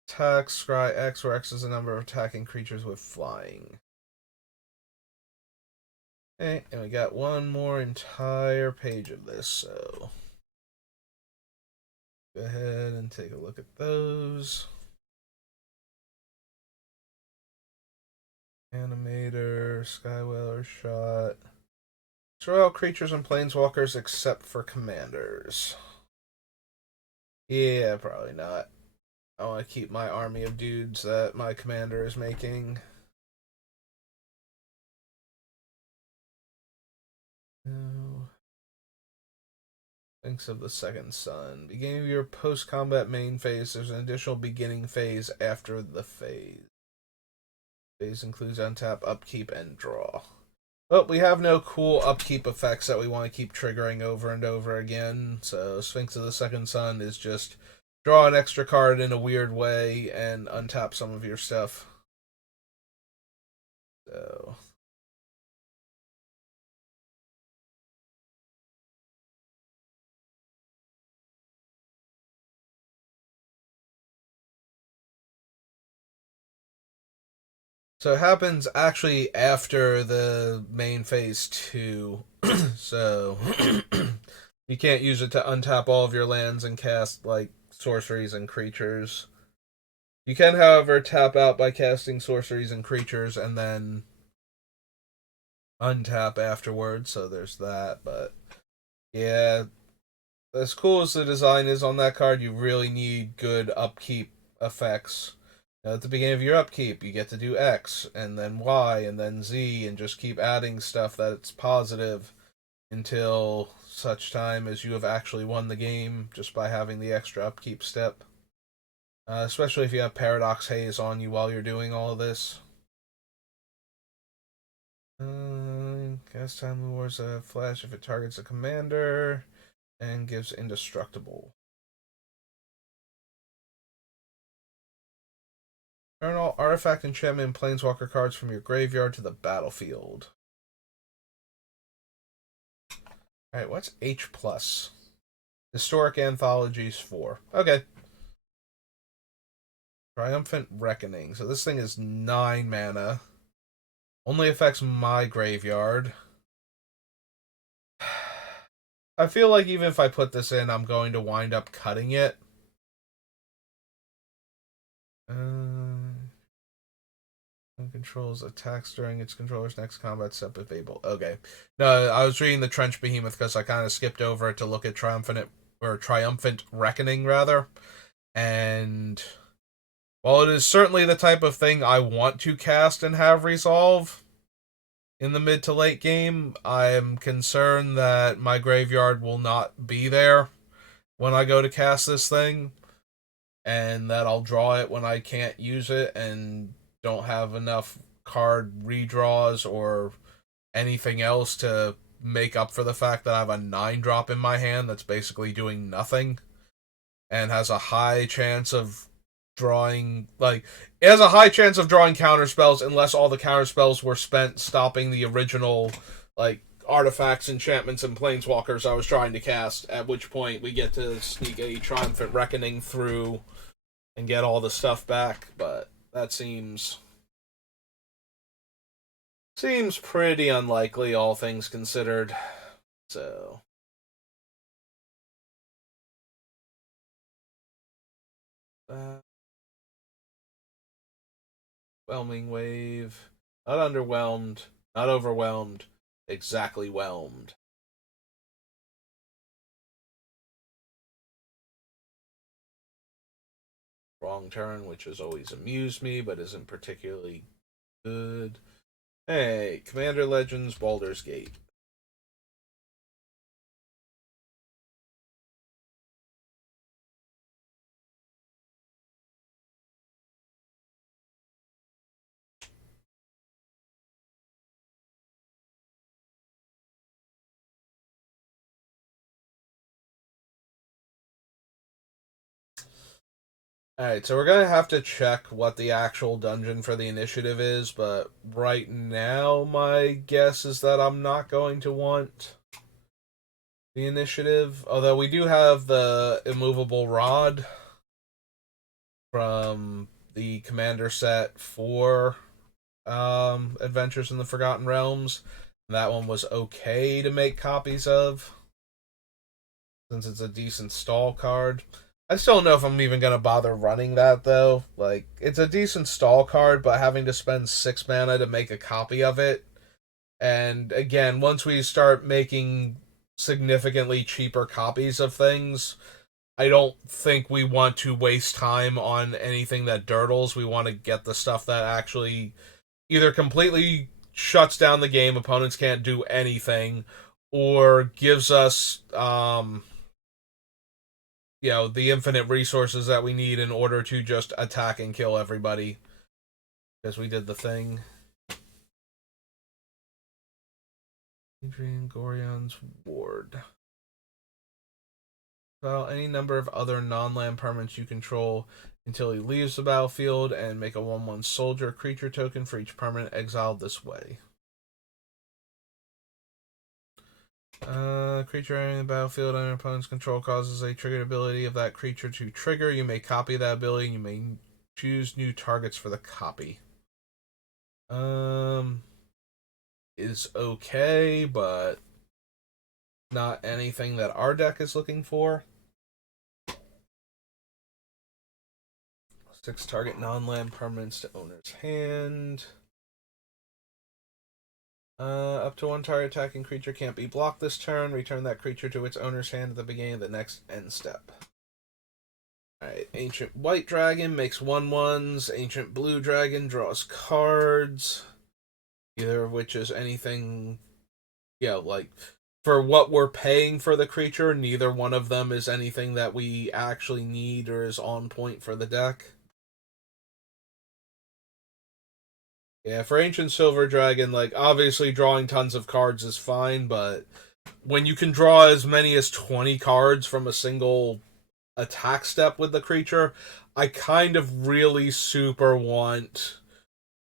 Attack, scry X, where X is the number of attacking creatures with flying. Okay, and we got one more entire page of this, so go ahead and take a look at those. Animator, Skywhaler shot. Destroy all creatures and planeswalkers except for commanders. Yeah, probably not. I want to keep my army of dudes that my commander is making. No. Thinks of the second sun. Beginning of your post-combat main phase, there's an additional beginning phase after the phase. Phase includes untap, upkeep, and draw. But we have no cool upkeep effects that we want to keep triggering over and over again, so Sphinx of the Second Sun is just draw an extra card in a weird way and untap some of your stuff. So So it happens actually after the main phase 2. So you can't use it to untap all of your lands and cast like sorceries and creatures. You can, however, tap out by casting sorceries and creatures and then untap afterwards, so there's that, but yeah, as cool as the design is on that card, you really need good upkeep effects. At the beginning of your upkeep, you get to do X, and then Y, and then Z, and just keep adding stuff that's positive until such time as you have actually won the game just by having the extra upkeep step. Especially if you have Paradox Haze on you while you're doing all of this. Cast Time Wars a flash if it targets a commander, and gives indestructible. Turn all artifact, enchantment, and planeswalker cards from your graveyard to the battlefield. Alright, what's H plus? Historic Anthologies 4. Okay. Triumphant Reckoning. So this thing is 9 mana. Only affects my graveyard. I feel like even if I put this in, I'm going to wind up cutting it. Controls attacks during its controller's next combat step if able. Okay. No, I was reading the Trench Behemoth because I kind of skipped over it to look at Triumphant Reckoning, rather. And while it is certainly the type of thing I want to cast and have resolve in the mid to late game, I am concerned that my graveyard will not be there when I go to cast this thing, and that I'll draw it when I can't use it and don't have enough card redraws or anything else to make up for the fact that I have a 9 drop in my hand that's basically doing nothing and has a high chance of drawing, like, it has a high chance of drawing counter spells unless all the counter spells were spent stopping the original, like, artifacts, enchantments, and planeswalkers I was trying to cast, at which point we get to sneak a Triumphant Reckoning through and get all the stuff back, but that seems pretty unlikely, all things considered. So, whelming wave. Not underwhelmed, not overwhelmed, exactly whelmed. Wrong turn, which has always amused me, but isn't particularly good. Hey, Commander Legends, Baldur's Gate. Alright, so we're gonna have to check what the actual dungeon for the initiative is, but right now my guess is that I'm not going to want the initiative. Although we do have the immovable rod from the commander set for Adventures in the Forgotten Realms. That one was okay to make copies of, since it's a decent stall card. I still don't know if I'm even gonna bother running that though. Like, it's a decent stall card, but having to spend 6 mana to make a copy of it. And again, once we start making significantly cheaper copies of things, I don't think we want to waste time on anything that dirtles. We want to get the stuff that actually either completely shuts down the game, opponents can't do anything, or gives us the infinite resources that we need in order to just attack and kill everybody. Because we did the thing. Adrian Gorion's Ward. Well, any number of other non-land permanents you control until he leaves the battlefield, and make a 1/1 soldier creature token for each permanent exiled this way. Creature entering the battlefield under opponent's control causes a triggered ability of that creature to trigger. You may copy that ability, and you may choose new targets for the copy. Is okay, but not anything that our deck is looking for. 6 target non-land permanents to owner's hand. Up to 1 target attacking creature can't be blocked this turn. Return that creature to its owner's hand at the beginning of the next end step. Alright, Ancient White Dragon makes 1/1s. Ancient Blue Dragon draws cards. Either of which is anything, like, for what we're paying for the creature, neither one of them is anything that we actually need or is on point for the deck. Yeah, for Ancient Silver Dragon, like, obviously drawing tons of cards is fine, but when you can draw as many as 20 cards from a single attack step with the creature, I kind of really super want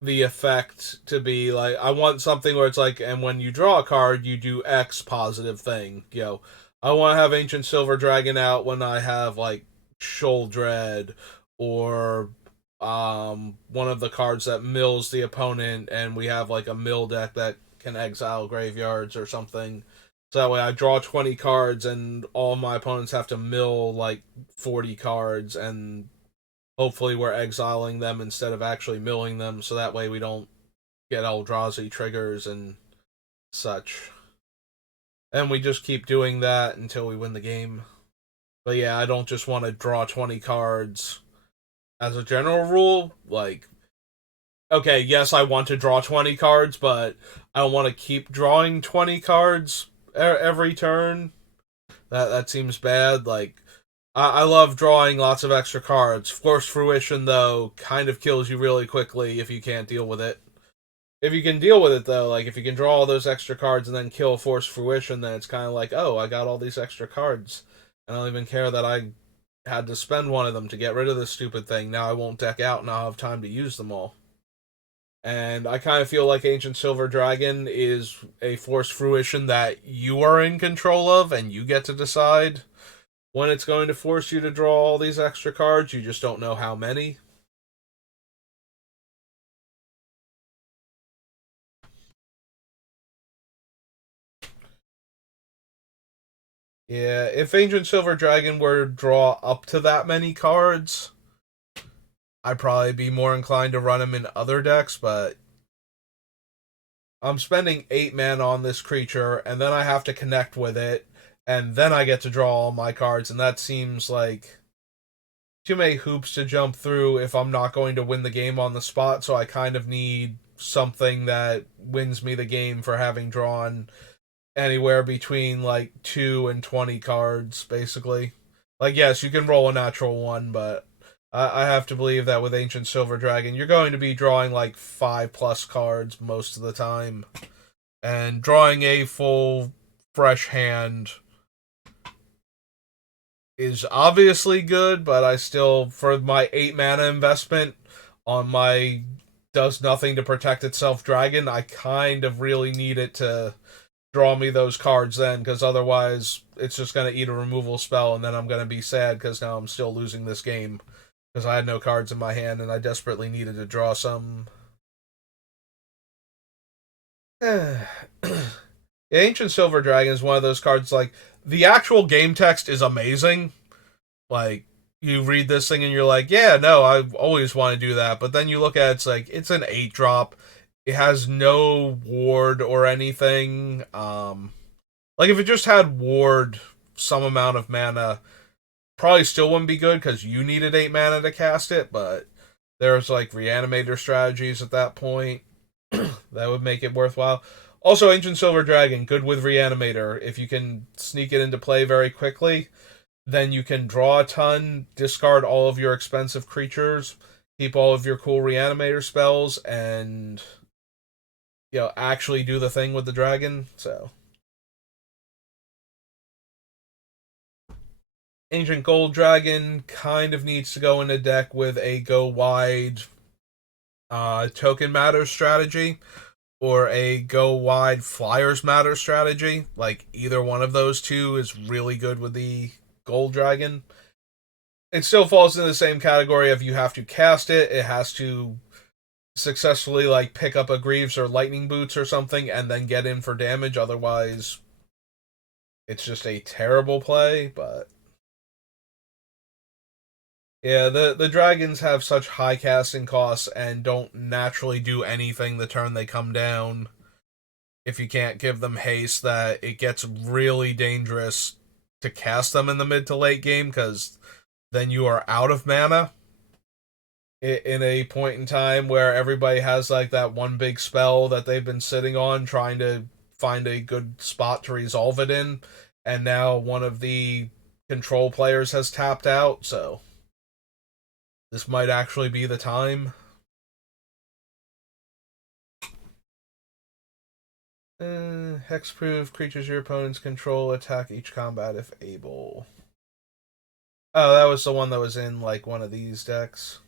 the effect to be like, I want something where it's like, and when you draw a card, you do X positive thing. I want to have Ancient Silver Dragon out when I have, like, Shoal Dread, or one of the cards that mills the opponent, and we have, like, a mill deck that can exile graveyards or something. So that way I draw 20 cards and all my opponents have to mill, like, 40 cards, and hopefully we're exiling them instead of actually milling them, so that way we don't get Eldrazi triggers and such. And we just keep doing that until we win the game. But yeah, I don't just want to draw 20 cards. As a general rule, like, okay, yes, I want to draw 20 cards, but I don't want to keep drawing 20 cards every turn. That seems bad. Like, I love drawing lots of extra cards. Forced Fruition, though, kind of kills you really quickly if you can't deal with it. If you can deal with it though, like if you can draw all those extra cards and then kill Force Fruition, then it's kind of like, oh, I got all these extra cards. I don't even care that I had to spend one of them to get rid of this stupid thing. Now I won't deck out and I'll have time to use them all. And I kind of feel like Ancient Silver Dragon is a Force Fruition that you are in control of and you get to decide when it's going to force you to draw all these extra cards. You just don't know how many. Yeah, if Ancient Silver Dragon were to draw up to that many cards, I'd probably be more inclined to run him in other decks, but I'm spending 8 mana on this creature, and then I have to connect with it, and then I get to draw all my cards, and that seems like too many hoops to jump through if I'm not going to win the game on the spot, so I kind of need something that wins me the game for having drawn anywhere between like 2 and 20 cards, basically. Like, yes, you can roll a natural one, but I have to believe that with Ancient Silver Dragon, you're going to be drawing like 5+ cards most of the time. And drawing a full, fresh hand is obviously good, but I still, for my 8 mana investment on my does nothing to protect itself dragon, I kind of really need it to draw me those cards then, because otherwise it's just going to eat a removal spell, and then I'm going to be sad because now I'm still losing this game because I had no cards in my hand and I desperately needed to draw some. Ancient Silver Dragon is one of those cards, like, the actual game text is amazing. Like, you read this thing and you're like, yeah, no, I always want to do that. But then you look at it, it's like, it's an 8 drop. It has no ward or anything. Like, if it just had ward, some amount of mana, probably still wouldn't be good because you needed 8 mana to cast it. But there's like reanimator strategies at that point that would make it worthwhile. Also, Ancient Silver Dragon, good with reanimator. If you can sneak it into play very quickly, then you can draw a ton, discard all of your expensive creatures, keep all of your cool reanimator spells, and actually do the thing with the dragon. So Ancient Gold Dragon kind of needs to go in a deck with a go wide token matter strategy or a go wide flyers matter strategy. Like, either one of those two is really good with the Gold Dragon. It still falls in the same category of you have to cast it, it has to successfully like pick up a Greaves or Lightning Boots or something and then get in for damage. Otherwise, it's just a terrible play. But yeah, the dragons have such high casting costs and don't naturally do anything the turn they come down. If you can't give them haste, that it gets really dangerous to cast them in the mid to late game because then you are out of mana in a point in time where everybody has like that one big spell that they've been sitting on trying to find a good spot to resolve it in, and now one of the control players has tapped out, so this might actually be the time. Hexproof creatures your opponents control attack each combat if able. Oh, that was the one that was in like one of these decks.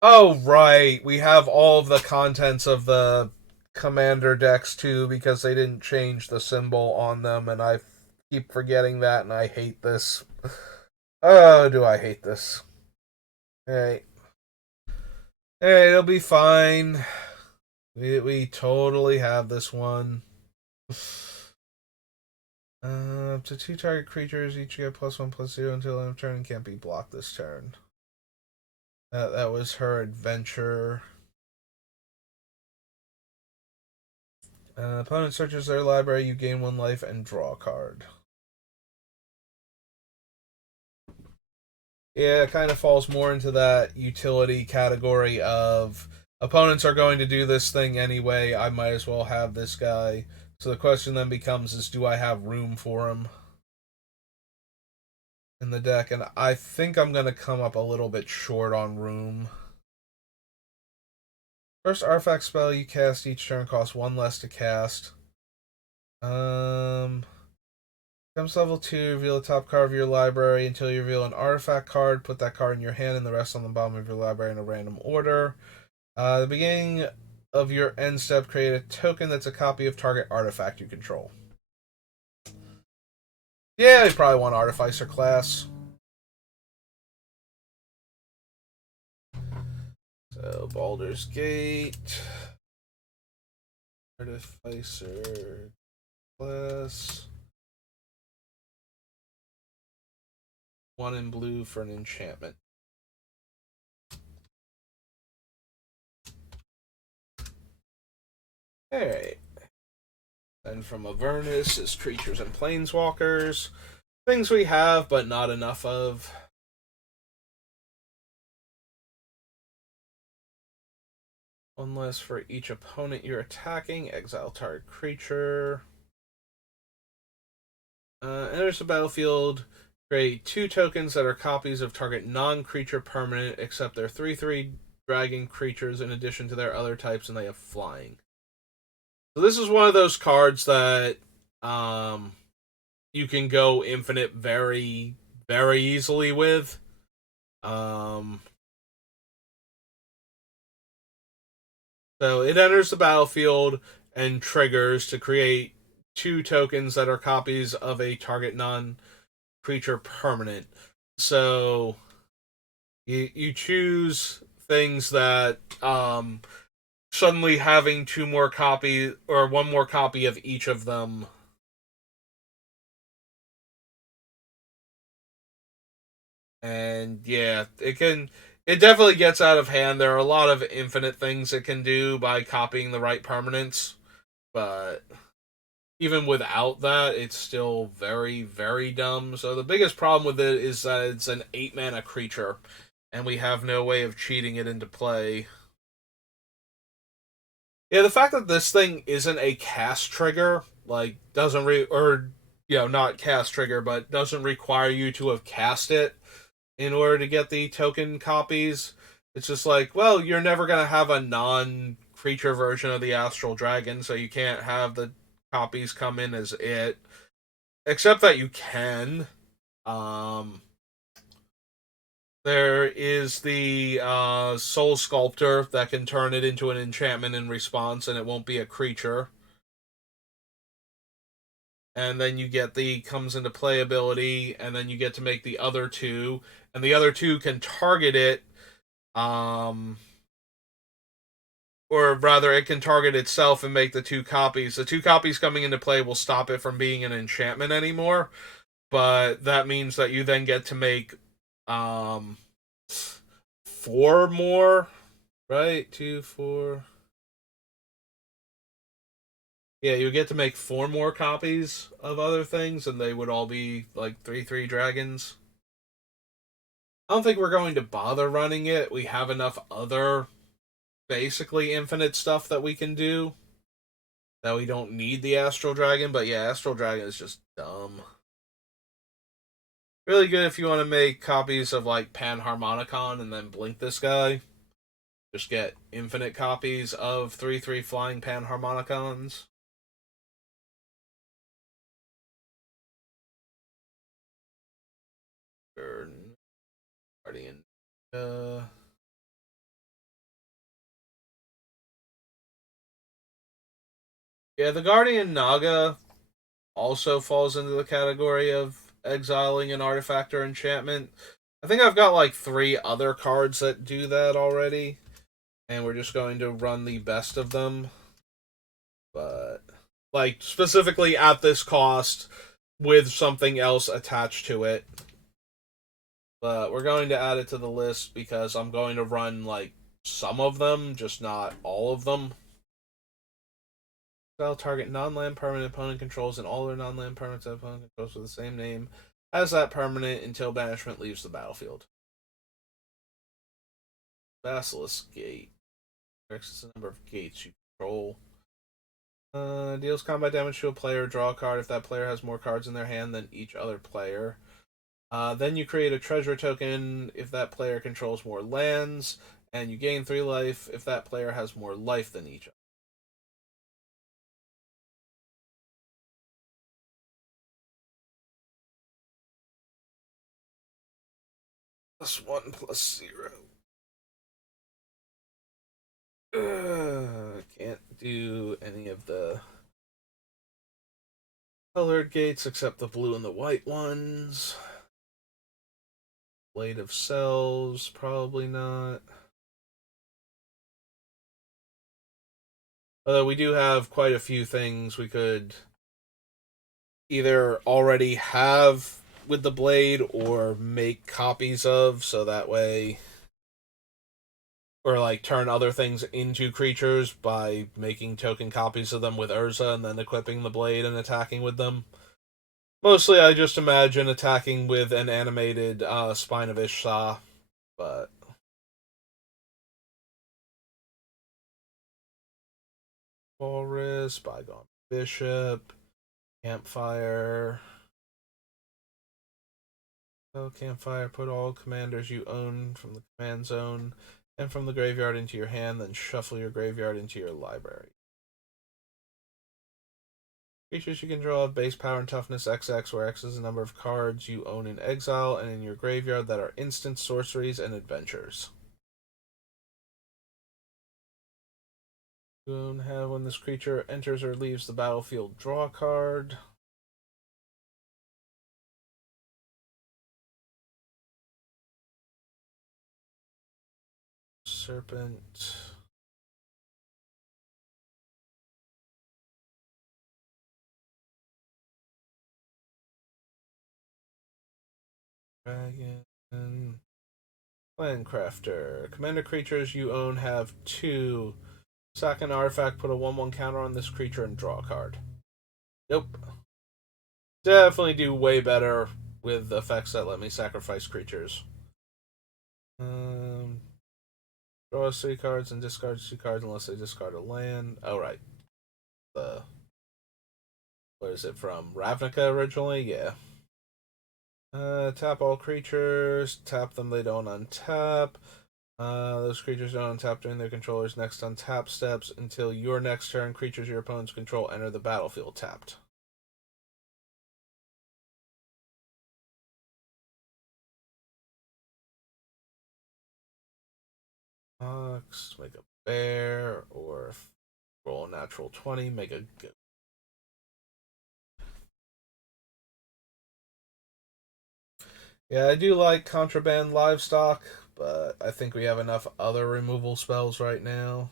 Oh, right. We have all of the contents of the commander decks too because they didn't change the symbol on them, and I keep forgetting that, and I hate this. Oh, do I hate this? Hey, hey, it'll be fine. We totally have this one. Up to 2 target creatures, each get +1/+0 until end of turn and can't be blocked this turn. That was her adventure. Opponent searches their library, you gain 1 life and draw a card. Yeah, it kind of falls more into that utility category of opponents are going to do this thing anyway, I might as well have this guy. So the question then becomes is do I have room for him in the deck? And I think I'm going to come up a little bit short on room. First artifact spell you cast each turn costs one less to cast. Comes level 2, reveal the top card of your library until you reveal an artifact card. Put that card in your hand and the rest on the bottom of your library in a random order. The beginning of your end step, create a token that's a copy of target artifact you control. Yeah, you probably want Artificer class. So, Baldur's Gate. Artificer class. 1 in blue for an enchantment. Alright. And from Avernus is creatures and planeswalkers. Things we have, but not enough of. One less for each opponent you're attacking. Exile target creature. Enters the battlefield. Create 2 tokens that are copies of target non-creature permanent, except they're 3/3 dragon creatures in addition to their other types, and they have flying. So this is one of those cards that you can go infinite very, very easily with. So it enters the battlefield and triggers to create 2 tokens that are copies of a target non-creature permanent. So you choose things that suddenly having 2 more copies or 1 more copy of each of them. And yeah, it definitely gets out of hand. There are a lot of infinite things it can do by copying the right permanents, but even without that, it's still very, very dumb. So the biggest problem with it is that it's an 8 mana creature, and we have no way of cheating it into play. Yeah, the fact that this thing isn't a cast trigger, like, doesn't not cast trigger, but doesn't require you to have cast it in order to get the token copies. It's just like, well, you're never going to have a non-creature version of the Astral Dragon, so you can't have the copies come in as it. Except that you can. There is the Soul Sculptor that can turn it into an enchantment in response, and it won't be a creature. And then you get the comes into play ability, and then you get to make the other 2, and the other 2 can target it, or rather, it can target itself and make the 2 copies. The 2 copies coming into play will stop it from being an enchantment anymore, but that means that you then get to make 4 more, right? 2, 4. Yeah, you get to make 4 more copies of other things, and they would all be like 3/3 dragons. I don't think we're going to bother running it. We have enough other basically infinite stuff that we can do that we don't need the Astral Dragon. But yeah, Astral Dragon is just dumb. Really good if you want to make copies of like Panharmonicon and then blink this guy. Just get infinite copies of 3/3 flying Panharmonicons. Guardian. Yeah, the Guardian Naga also falls into the category of exiling an artifact or enchantment. I think I've got like 3 other cards that do that already, and we're just going to run the best of them. But, like, specifically at this cost with something else attached to it. But we're going to add it to the list because I'm going to run, like, some of them, just not all of them. Spell target non-land permanent opponent controls and all their non-land permanents that opponent controls with the same name as that permanent until banishment leaves the battlefield. Basilisk Gate. Increases the number of gates you control. Deals combat damage to a player. Draw a card if that player has more cards in their hand than each other player. Then you create a treasure token if that player controls more lands, and you gain 3 life if that player has more life than each other. +1 +0. Can't do any of the colored gates except the blue and the white ones. Blade of Cells, probably not. Although we do have quite a few things we could either already have with the blade or make copies of, so that way, or like turn other things into creatures by making token copies of them with Urza and then equipping the blade and attacking with them. Mostly, I just imagine attacking with an animated Spine of Ishsa, but Walrus, Bygone Bishop, Campfire. Oh, Campfire, put all commanders you own from the command zone and from the graveyard into your hand, then shuffle your graveyard into your library. Creatures you can draw have base power and toughness XX, where X is the number of cards you own in exile and in your graveyard that are instant sorceries and adventures. You have when this creature enters or leaves the battlefield, draw a card. Serpent. Dragon. Landcrafter. Commander creatures you own have 2. Sack an artifact, put a 1/1 counter on this creature, and draw a card. Nope. Definitely do way better with effects that let me sacrifice creatures. Um, Draw 3 cards and discard 2 cards unless they discard a land. Oh, right. The Where is it from? Ravnica originally? Yeah. Tap all creatures. Tap them, they don't untap. Those creatures don't untap during their controller's next untap steps until your next turn. Creatures your opponents control enter the battlefield tapped. Fox, make a bear, or roll a natural 20, make a goat. Yeah, I do like contraband livestock, but I think we have enough other removal spells right now.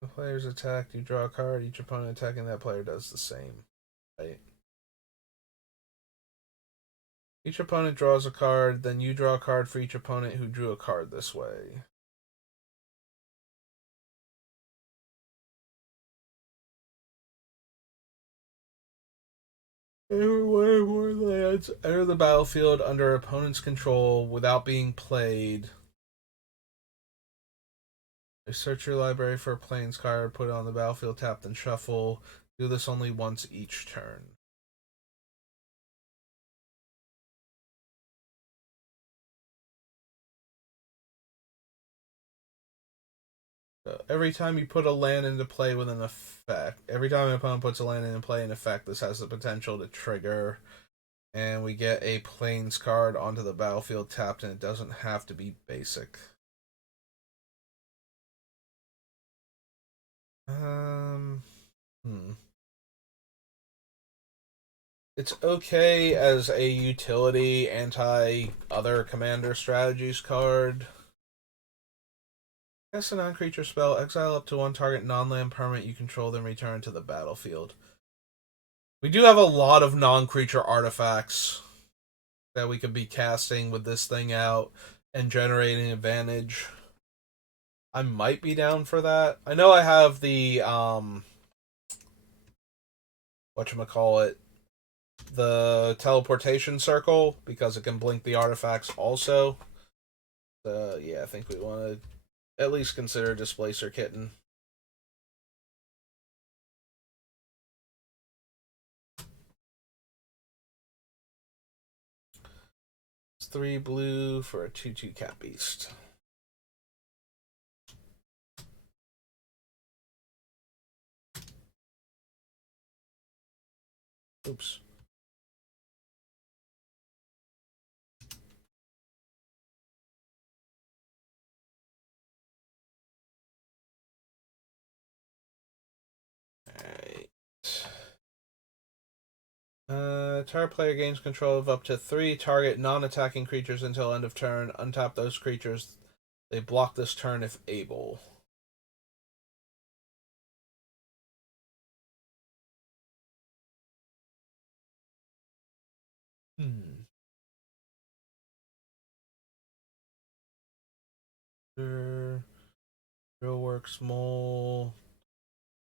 The player's attacked, you draw a card, each opponent attacking that player does the same. Right? Each opponent draws a card, then you draw a card for each opponent who drew a card this way. One or more lands enter the battlefield under opponent's control without being played. Search your library for a plains card, put it on the battlefield, tap, then shuffle. Do this only once each turn. So every time you put a land into play with an effect, every time an opponent puts a land into play in effect, this has the potential to trigger. And we get a plains card onto the battlefield tapped, and it doesn't have to be basic. Um, hmm. It's okay as a utility anti other commander strategies card. Cast a non-creature spell, exile up to 1 target non-land permanent you control, then return to the battlefield. We do have a lot of non-creature artifacts that we could be casting with this thing out and generating advantage. I might be down for that. I know I have the whatchamacallit, the teleportation circle because it can blink the artifacts also. Yeah, I think we want to at least consider Displacer Kitten. 3 blue for a 2/2 cat beast. Oops. Alright. Target player gains control of up to 3 target non-attacking creatures until end of turn. Untap those creatures. They block this turn if able. Real works mole.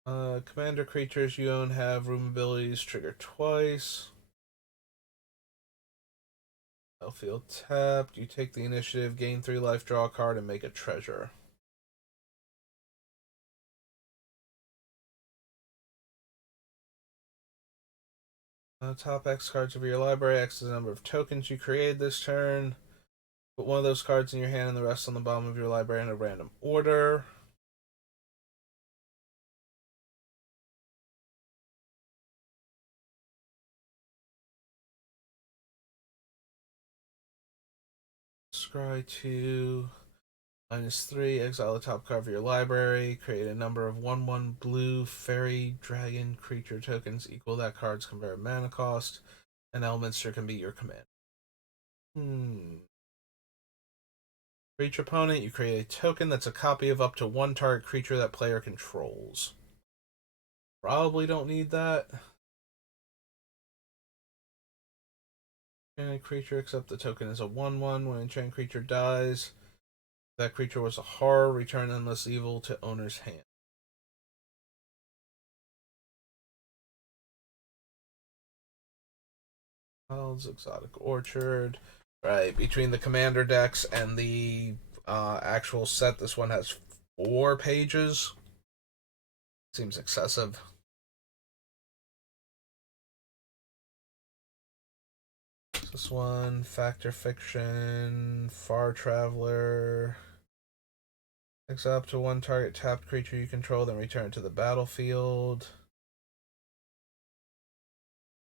Commander creatures you own have room abilities trigger twice. Battlefield tapped. You take the initiative, gain 3 life, draw a card, and make a treasure. Top X cards of your library. X is the number of tokens you created this turn. Put one of those cards in your hand and the rest on the bottom of your library in a random order. Scry 2. -3. Exile the top card of your library. Create a number of 1/1 blue fairy dragon creature tokens equal that card's converted mana cost. An Elminster can be your command. For each opponent, you create a token that's a copy of up to 1 target creature that player controls. Probably don't need that. Enchanted creature, except the token is a 1/1. When an enchanted creature dies, that creature was a horror. Return endless evil to owner's hand. Wild's Exotic Orchard. Right, between the commander decks and the actual set, this one has 4 pages. Seems excessive. This one, Factor Fiction, Far Traveler. Exile up to 1 target tapped creature you control, then return to the battlefield.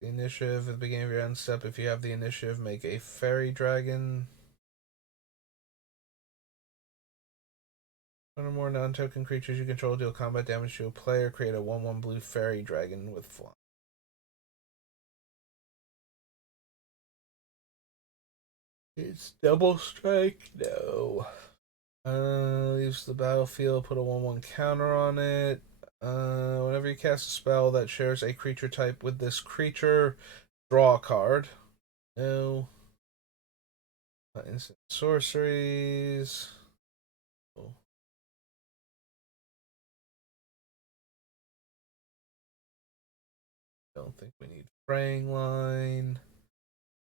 The initiative at the beginning of your end step. If you have the initiative, make a fairy dragon. 1 or more non-token creatures you control deal combat damage to a player. Create a 1/1 blue fairy dragon with fly. It's double strike? No. Leaves the battlefield, put a 1/1 counter on it. Whenever you cast a spell that shares a creature type with this creature, draw a card. No. Instant sorceries. Oh. Don't think we need Fraying Line.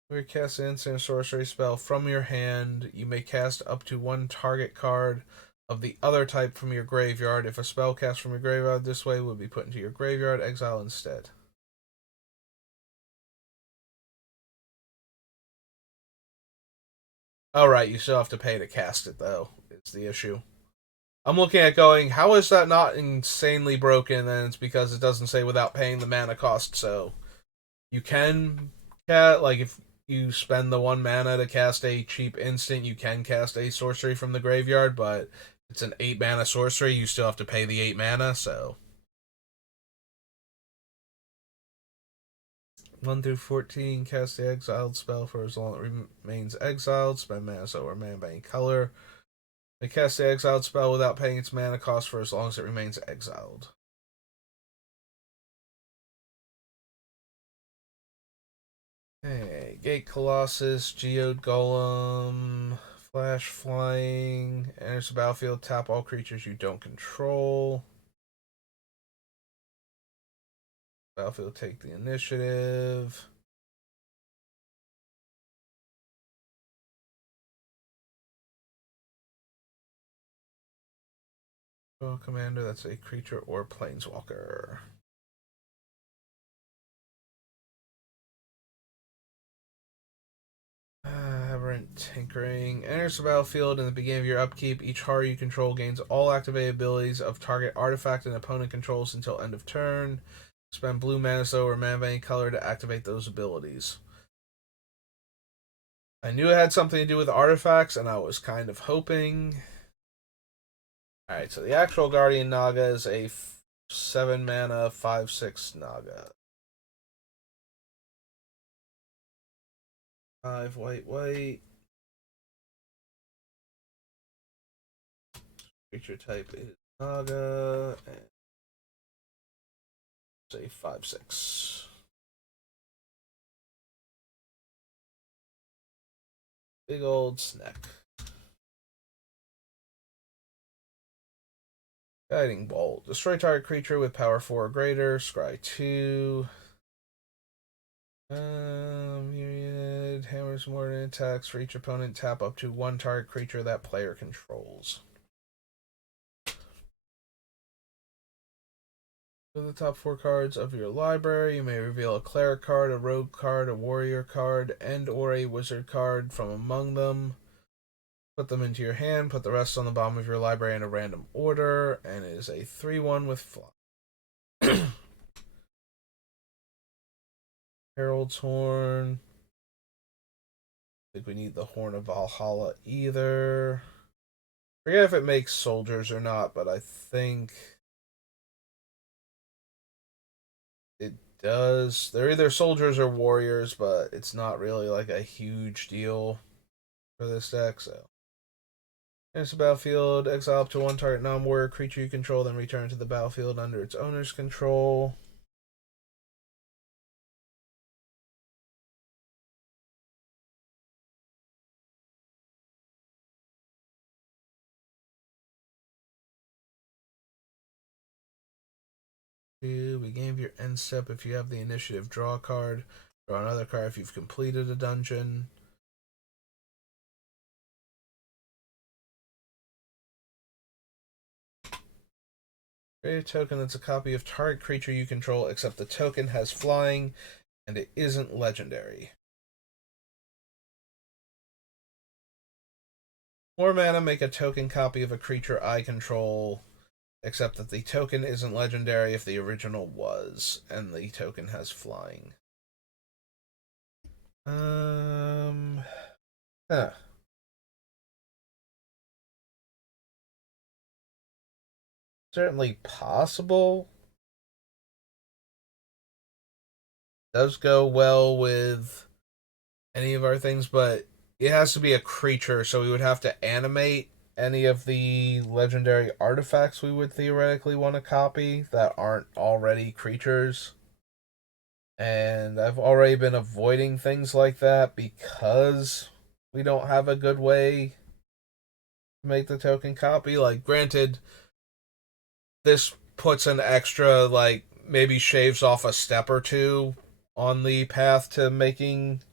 When you cast an instant sorcery spell from your hand, you may cast up to 1 target card of the other type from your graveyard. If a spell cast from your graveyard this way would be put into your graveyard, exile instead. Alright, you still have to pay to cast it, though, is the issue. I'm looking at going, how is that not insanely broken? And it's because it doesn't say without paying the mana cost, so you can, like, if you spend the 1 mana to cast a cheap instant, you can cast a sorcery from the graveyard, but it's an 8 mana sorcery, you still have to pay the 8 mana, so. 1 through 14, cast the exiled spell for as long as it remains exiled. Spend mana so or mana by any color. They cast the exiled spell without paying its mana cost for as long as it remains exiled. Hey, Gate Colossus, Geode Golem, Flash Flying, enters the battlefield, tap all creatures you don't control. Battlefield, take the initiative. Oh, commander, that's a creature or planeswalker. Have Aberrant Tinkering. Enters the battlefield in the beginning of your upkeep. Each horror you control gains all activated abilities of target artifact and opponent controls until end of turn. Spend blue mana or mana of any color to activate those abilities. I knew it had something to do with artifacts, and I was kind of hoping. Alright, so the actual Guardian Naga is a 7 mana, 5/6 Naga. 5 white, white. Creature type is Naga, and say 5/6. Big old snack. Guiding Bolt. Destroy target creature with power 4 or greater. Scry 2. Myriad. Hammers more than attacks for each opponent. Tap up to 1 target creature that player controls. For the top 4 cards of your library, you may reveal a cleric card, a rogue card, a warrior card, and or a wizard card from among them. Put them into your hand, put the rest on the bottom of your library in a random order, and it is a 3/1 with fly. Herald's Horn. I think we need the Horn of Valhalla either. Forget if it makes soldiers or not, but I think it does. They're either soldiers or warriors, but it's not really like a huge deal for this deck, so. Enters the battlefield, exile up to 1 target non-warrior creature you control, then return to the battlefield under its owner's control. Beginning of your end step, if you have the initiative, draw a card. Draw another card if you've completed a dungeon. Create a token that's a copy of target creature you control, except the token has flying and it isn't legendary. More mana, make a token copy of a creature I control, except that the token isn't legendary if the original was, and the token has flying. Huh. Certainly possible. Does go well with any of our things, but it has to be a creature, so we would have to animate any of the legendary artifacts we would theoretically want to copy that aren't already creatures. And I've already been avoiding things like that because we don't have a good way to make the token copy. Like, granted, this puts an extra, like, maybe shaves off a step or two on the path to making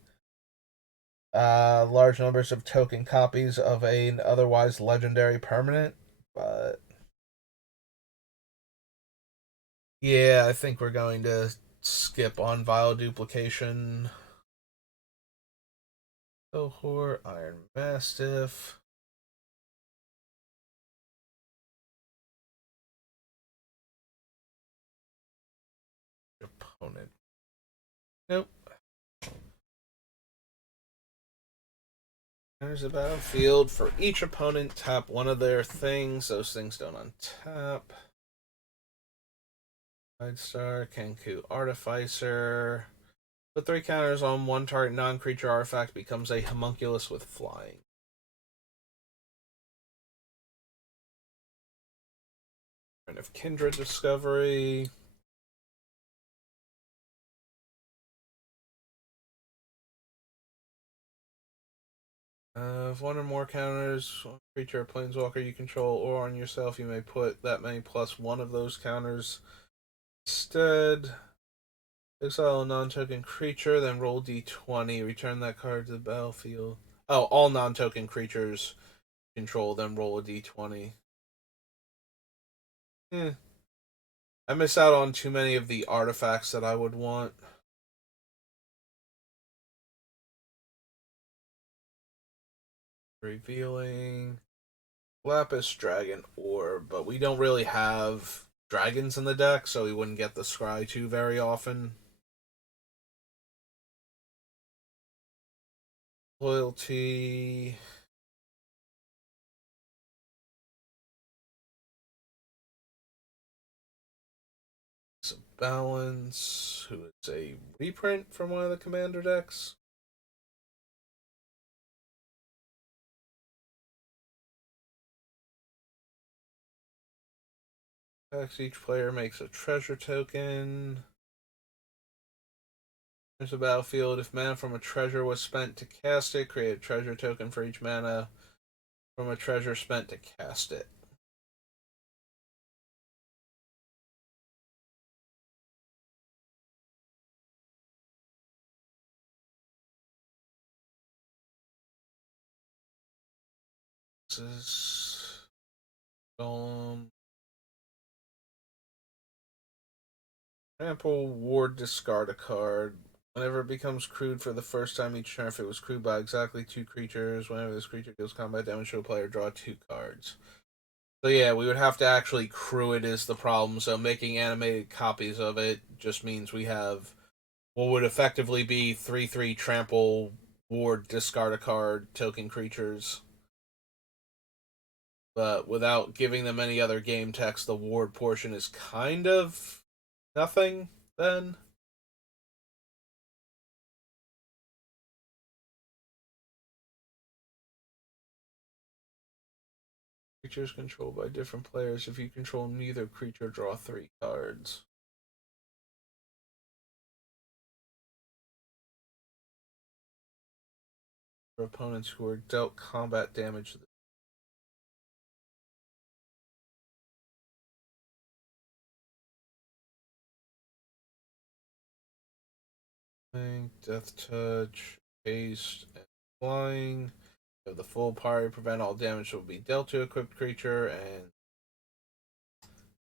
large numbers of token copies of an otherwise legendary permanent, but yeah, I think we're going to skip on Vile Duplication. Cohort, Iron Mastiff. Opponent. Nope. There's a battlefield. For each opponent, tap one of their things. Those things don't untap. Star, Kenku, Artificer. Put 3 counters on 1 target non-creature artifact, becomes a homunculus with flying. Kind of Kindred Discovery. If 1 or more counters on a creature or planeswalker you control or on yourself, you may put that many plus 1 of those counters. Instead, exile a non-token creature, then roll d20. Return that card to the battlefield. Oh, all non-token creatures control, then roll a d20. I miss out on too many of the artifacts that I would want. Revealing Lapis Dragon Orb, but we don't really have dragons in the deck, so we wouldn't get the Scry 2 very often. Loyalty. Some balance. Who is a reprint from one of the commander decks? Each player makes a treasure token. There's a battlefield. If mana from a treasure was spent to cast it, create a treasure token for each mana from a treasure spent to cast it. This is Golem. Trample, ward, discard a card. Whenever it becomes crewed for the first time each turn, if it was crewed by exactly 2 creatures, whenever this creature deals combat damage to a player, draw 2 cards. So yeah, we would have to actually crew it is the problem. So making animated copies of it just means we have what would effectively be 3/3 trample, ward, discard a card, token creatures. But without giving them any other game text, the ward portion is kind of nothing then. Creatures controlled by different players. If you control neither creature, draw 3 cards. For opponents who are dealt combat damage. Death touch, haste, and flying. You have the full power to prevent all damage that will be dealt to equipped creature, and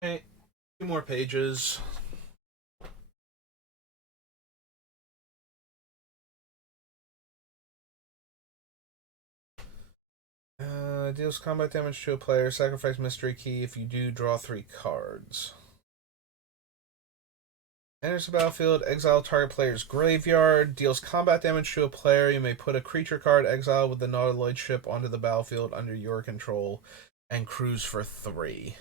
okay, 2 more pages. Deals combat damage to a player. Sacrifice mystery key. If you do, draw 3 cards. Enters the battlefield, exile target player's graveyard. Deals combat damage to a player. You may put a creature card exiled with the Nautiloid ship onto the battlefield under your control and cruise for 3.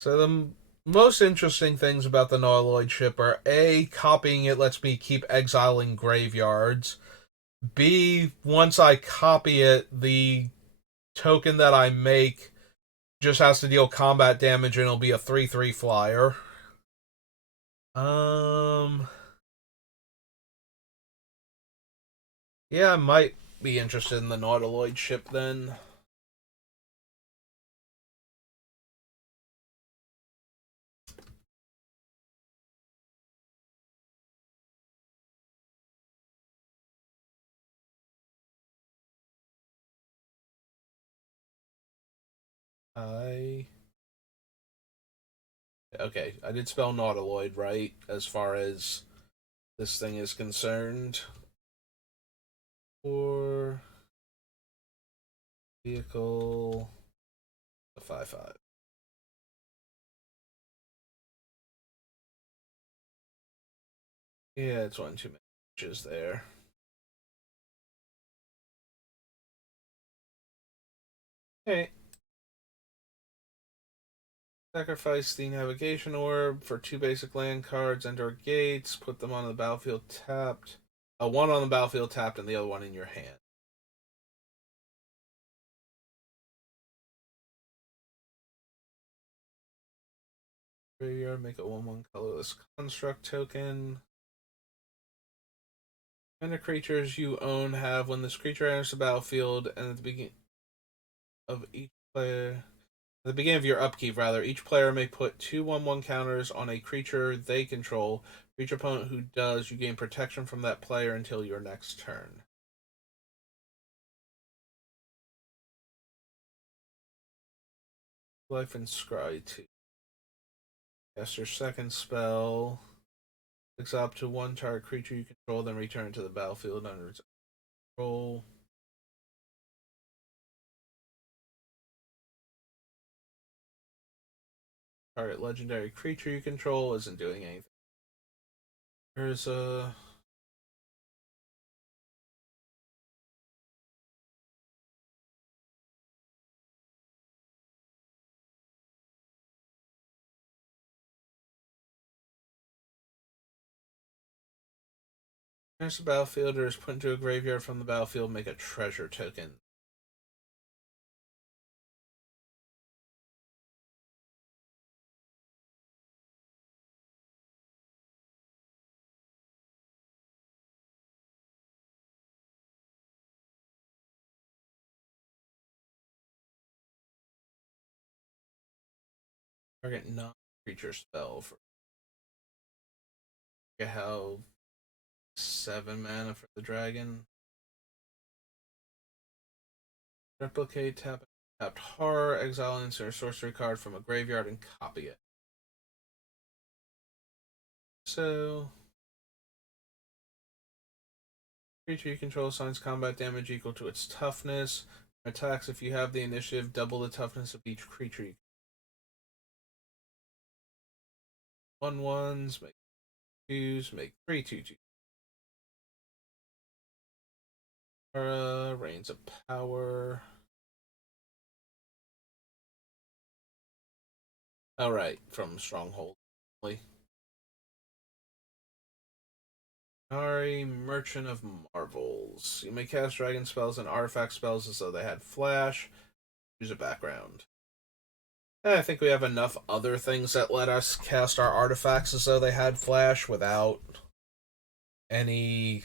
So the most interesting things about the Nautiloid ship are A, copying it lets me keep exiling graveyards. B, once I copy it, the token that I make just has to deal combat damage and it'll be a 3/3 flyer. Um yeah, I might be interested in the Nautiloid ship then. I Okay, I did spell Nautiloid right as far as this thing is concerned. For vehicle 5/5. Yeah, it's one too many inches there. Okay. Sacrifice the navigation orb for 2 basic land cards, enter gates, put them on the battlefield tapped. One on the battlefield tapped and the other one in your hand. Graveyard, make a 1/1 colorless construct token. And the creatures you own have when this creature enters the battlefield and at the beginning of each player at the beginning of your upkeep, rather, each player may put 2/1/1 counters on a creature they control. For each opponent who does, you gain protection from that player until your next turn. Life and Scry 2. Cast your second spell. Exile up to one target creature you control, then return to the battlefield under its control. Target legendary creature you control isn't doing anything. Urza. There's a battlefield or is put into a graveyard from the battlefield, make a treasure token. Target non-creature spell for how 7 mana for the dragon. Replicate, tapped horror, exile and insert a sorcery card from a graveyard and copy it. So, creature you control assigns combat damage equal to its toughness. Attacks if you have the initiative, double the toughness of each creature. 1/1s, make 2s, make 3/2/2. Reigns of Power. Alright, from Stronghold. Ari, Merchant of Marvels. You may cast dragon spells and artifact spells as though they had flash. Choose a background. I think we have enough other things that let us cast our artifacts as though they had flash without any.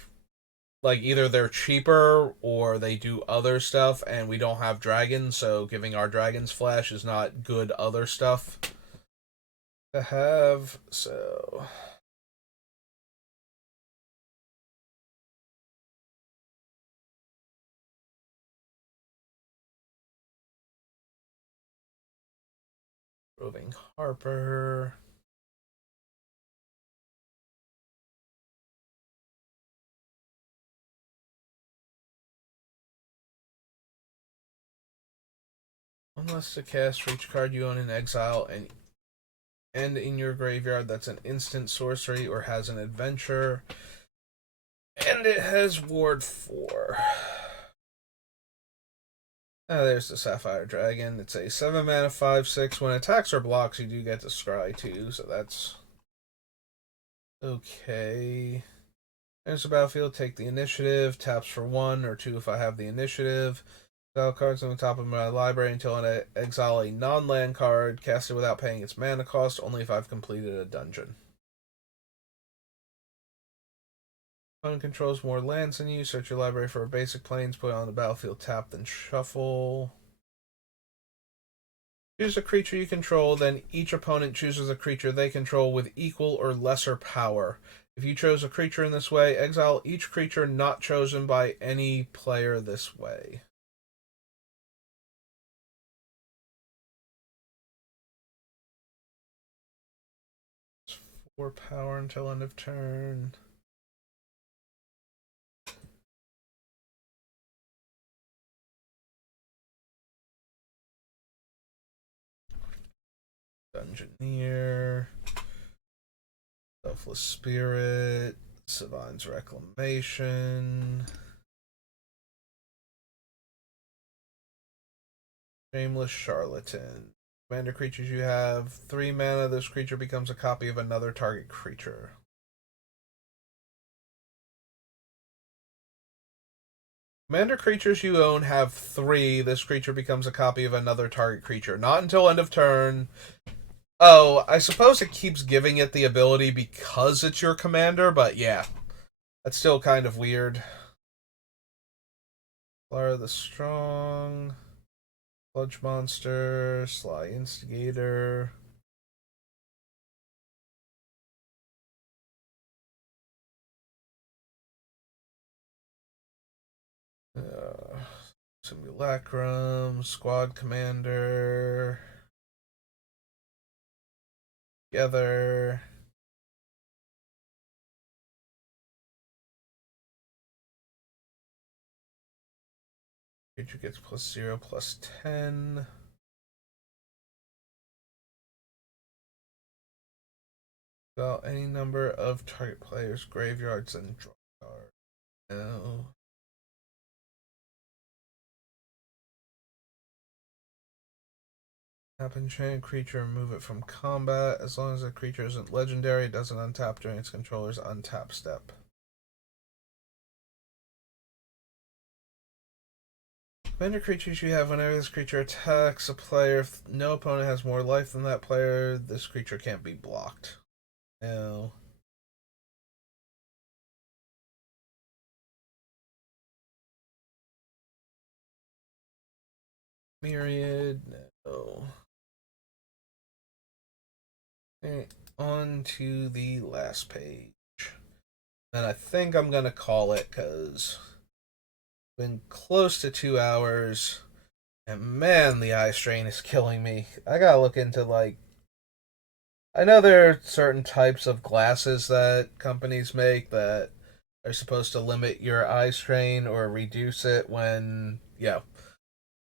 Like, either they're cheaper or they do other stuff, and we don't have dragons, so giving our dragons flash is not good other stuff to have, so. Roving Harper. One less to cast for each card you own in exile and in your graveyard that's an instant sorcery or has an adventure. And it has Ward 4. There's the Sapphire Dragon. It's a 7 mana 5/6. When attacks or blocks, you do get to scry too, so that's okay. There's the battlefield. Take the initiative. Taps for 1 or 2 if I have the initiative. Exile cards on the top of my library until I exile a non-land card. Cast it without paying its mana cost, only if I've completed a dungeon. Opponent controls more lands than you. Search your library for a basic plains. Put it on the battlefield. Tap, then shuffle. Choose a creature you control, then each opponent chooses a creature they control with equal or lesser power. If you chose a creature in this way, exile each creature not chosen by any player this way. 4 power until end of turn. Dungeoneer. Selfless Spirit. Savine's Reclamation. Shameless Charlatan. Commander creatures you have 3 mana. This creature becomes a copy of another target creature. Commander creatures you own have 3. This creature becomes a copy of another target creature. Not until end of turn. Oh, I suppose it keeps giving it the ability because it's your commander, but yeah. That's still kind of weird. Lara the Strong. Sludge Monster. Sly Instigator. Simulacrum. Squad Commander. together. Creature gets +0/+10. Well, any number of target players' graveyards and draw cards. No. Tap enchant creature, remove it from combat. As long as the creature isn't legendary, it doesn't untap during its controller's untap step. Vendor creatures you have whenever this creature attacks a player. If no opponent has more life than that player, this creature can't be blocked. No. Myriad, no. Okay, on to the last page. And I think I'm going to call it because it's been close to 2 hours. And man, the eye strain is killing me. I gotta look into, like, I know there are certain types of glasses that companies make that are supposed to limit your eye strain or reduce it when,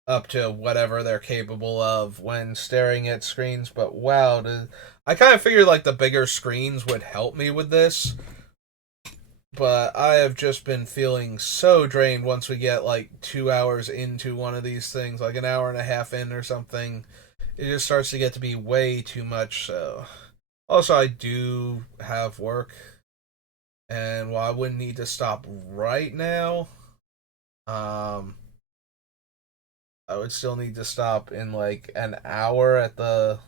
up to whatever they're capable of when staring at screens. But wow, I kind of figured like the bigger screens would help me with this. But I have just been feeling so drained once we get like 2 hours into one of these things, like an hour and a half in or something. It just starts to get to be way too much. So, also, I do have work, and while I wouldn't need to stop right now, um, I would still need to stop in like an hour at the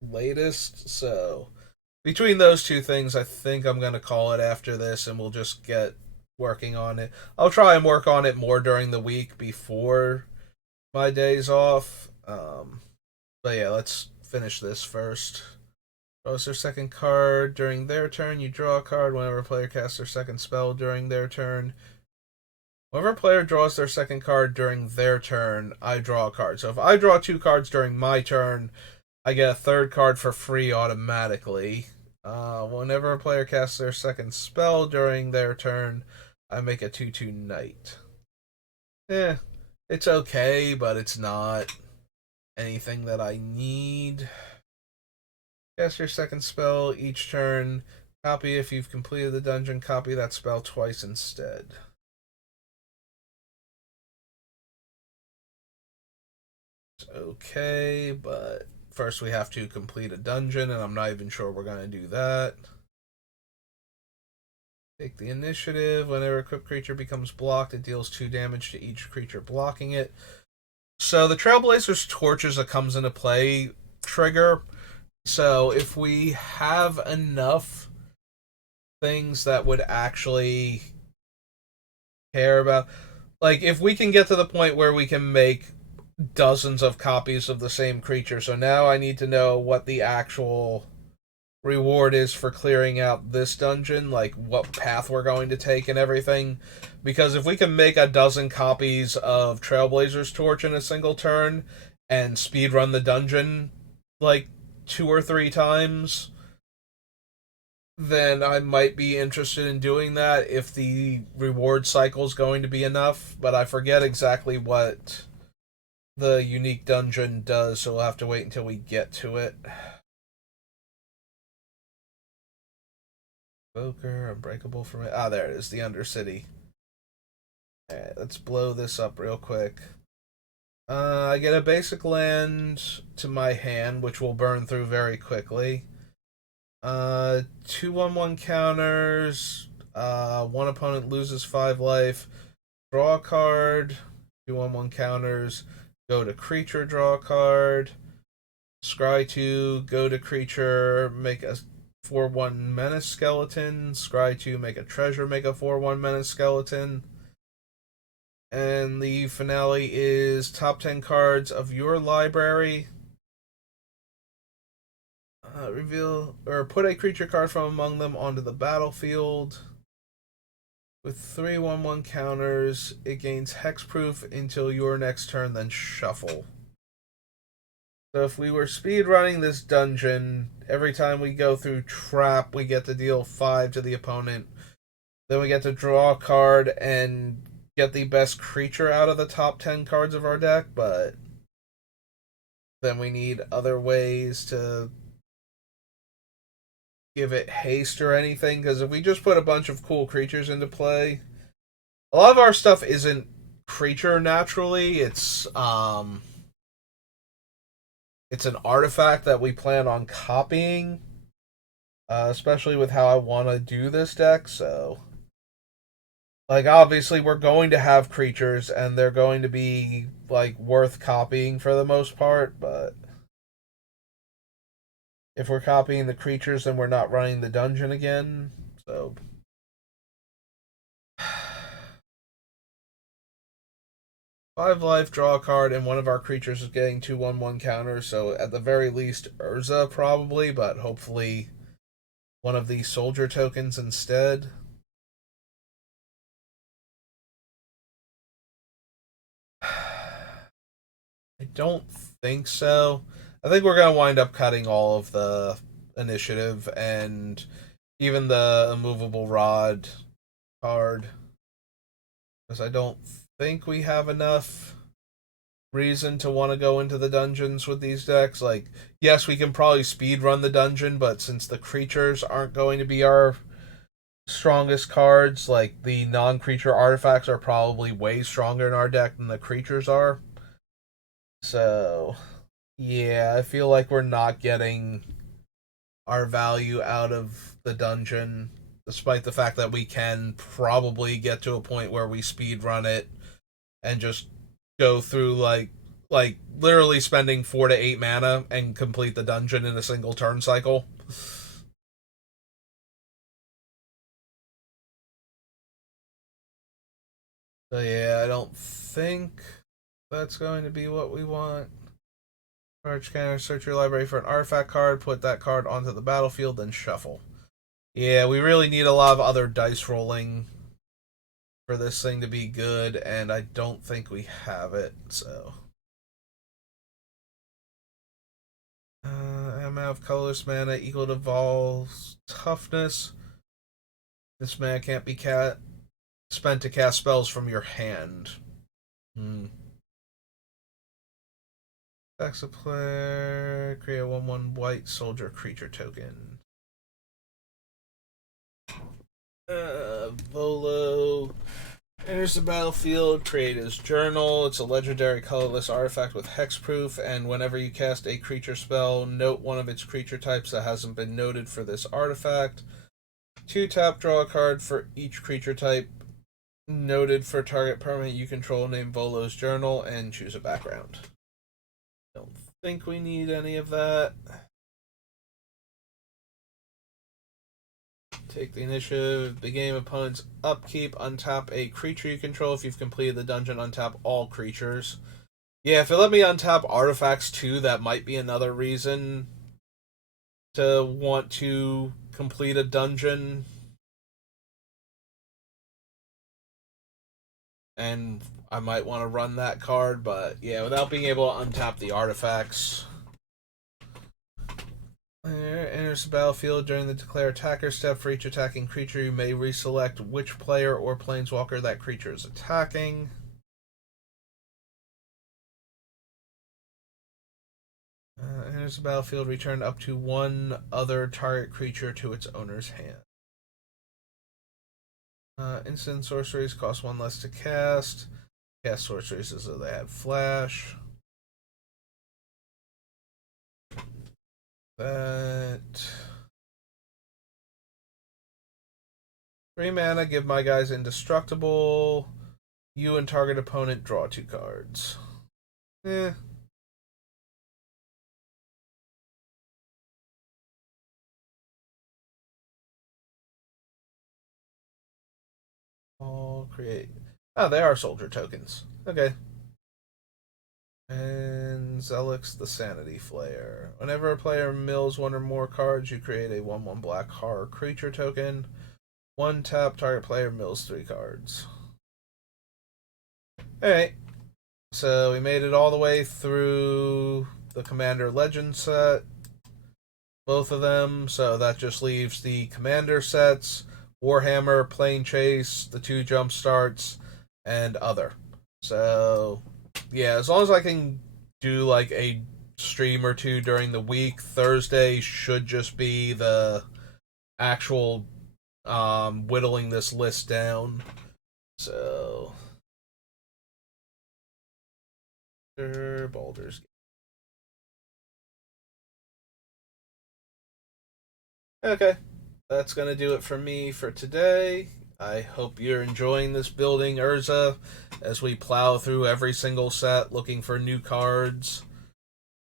latest. So, between those two things, I think I'm going to call it after this and we'll just get working on it. I'll try and work on it more during the week before my days off. But yeah, let's finish this first. Draws their second card during their turn. You draw a card whenever a player casts their second spell during their turn. Whenever a player draws their second card during their turn, I draw a card. So if I draw 2 cards during my turn, I get a third card for free automatically. Whenever a player casts their second spell during their turn, I make a 2/2 knight. Eh, it's okay, but it's not anything that I need. Cast your second spell each turn. Copy if you've completed the dungeon. Copy that spell twice instead. It's okay, but first we have to complete a dungeon, and I'm not even sure we're going to do that. Take the initiative. Whenever a equipped creature becomes blocked, it deals 2 damage to each creature blocking it. So the Trailblazer's Torches that comes into play trigger. So if we have enough things that would actually care about, like if we can get to the point where we can make dozens of copies of the same creature. So now I need to know what the actual reward is for clearing out this dungeon, like what path we're going to take and everything. Because if we can make a dozen copies of Trailblazer's Torch in a single turn and speedrun the dungeon like 2 or 3 times, then I might be interested in doing that if the reward cycle is going to be enough. But I forget exactly what the unique dungeon does, so we'll have to wait until we get to it. Evoker, Unbreakable from it. Ah, there it is, the Undercity. Alright, let's blow this up real quick. I get a basic land to my hand, which will burn through very quickly. 2/1/1 counters. One opponent loses 5 life. Draw a card. 2/1/1 counters. Go to creature, draw a card. Scry 2, go to creature, make a 4/1 menace skeleton. Scry 2, make a treasure, make a 4/1 menace skeleton. And the finale is top 10 cards of your library. Reveal or put a creature card from among them onto the battlefield. With 3/1/1 counters, it gains hexproof until your next turn, then shuffle. So if we were speed running this dungeon, every time we go through trap, we get to deal 5 to the opponent. Then we get to draw a card and get the best creature out of the top 10 cards of our deck, but then we need other ways to give it haste or anything, because if we just put a bunch of cool creatures into play, a lot of our stuff isn't creature naturally. It's an artifact that we plan on copying, especially with how I want to do this deck. So, like, obviously, we're going to have creatures, and they're going to be like worth copying for the most part. But if we're copying the creatures, then we're not running the dungeon again. So, 5 life, draw a card, and one of our creatures is getting 2/1/1 counters. So at the very least, Urza probably, but hopefully one of these soldier tokens instead. I don't think so. I think we're gonna wind up cutting all of the initiative and even the immovable rod card, because I don't think we have enough reason to want to go into the dungeons with these decks. Like, yes, we can probably speed run the dungeon, but since the creatures aren't going to be our strongest cards, like the non-creature artifacts are probably way stronger in our deck than the creatures are. So, yeah, I feel like we're not getting our value out of the dungeon, despite the fact that we can probably get to a point where we speed run it and just go through like literally spending 4 to 8 mana and complete the dungeon in a single turn cycle. So yeah, I don't think that's going to be what we want. Search counter, search your library for an artifact card, put that card onto the battlefield, then shuffle. Yeah, we really need a lot of other dice rolling for this thing to be good, and I don't think we have it, so. Amount of colorless mana equal to Vol's toughness. This mana can't be spent to cast spells from your hand. Hmm. Tax a player, create a 1/1 white soldier creature token. Volo enters the battlefield, create his journal. It's a legendary colorless artifact with hexproof, and whenever you cast a creature spell, note one of its creature types that hasn't been noted for this artifact. 2 tap, draw a card for each creature type noted for target permanent you control named Volo's journal, and choose a background. Don't think we need any of that. Take the initiative. Begin opponent's upkeep. Untap a creature you control. If you've completed the dungeon, untap all creatures. Yeah, if it let me untap artifacts too, that might be another reason to want to complete a dungeon. And I might want to run that card, but yeah, without being able to untap the artifacts. Enters the battlefield during the declare attacker step. For each attacking creature, you may reselect which player or planeswalker that creature is attacking. Enters the battlefield, return up to one other target creature to its owner's hand. Instant sorceries cost 1 less to cast. Cast sorceries as though they had flash. That 3 mana, give my guys indestructible. You and target opponent draw 2 cards. Eh. All create. Oh, they are soldier tokens. Okay. And Zelix the Sanity Flayer. Whenever a player mills 1 or more cards, you create a 1/1 black horror creature token. 1 tap, target player mills 3 cards. Alright. So we made it all the way through the Commander Legend set, both of them. So that just leaves the Commander sets, Warhammer, Plane Chase, the two jump starts, and other. So yeah, as long as I can do like a stream or two during the week, Thursday should just be the actual whittling this list down. So Baldur's Gate. Okay, that's gonna do it for me for today. I hope you're enjoying this building, Urza, as we plow through every single set looking for new cards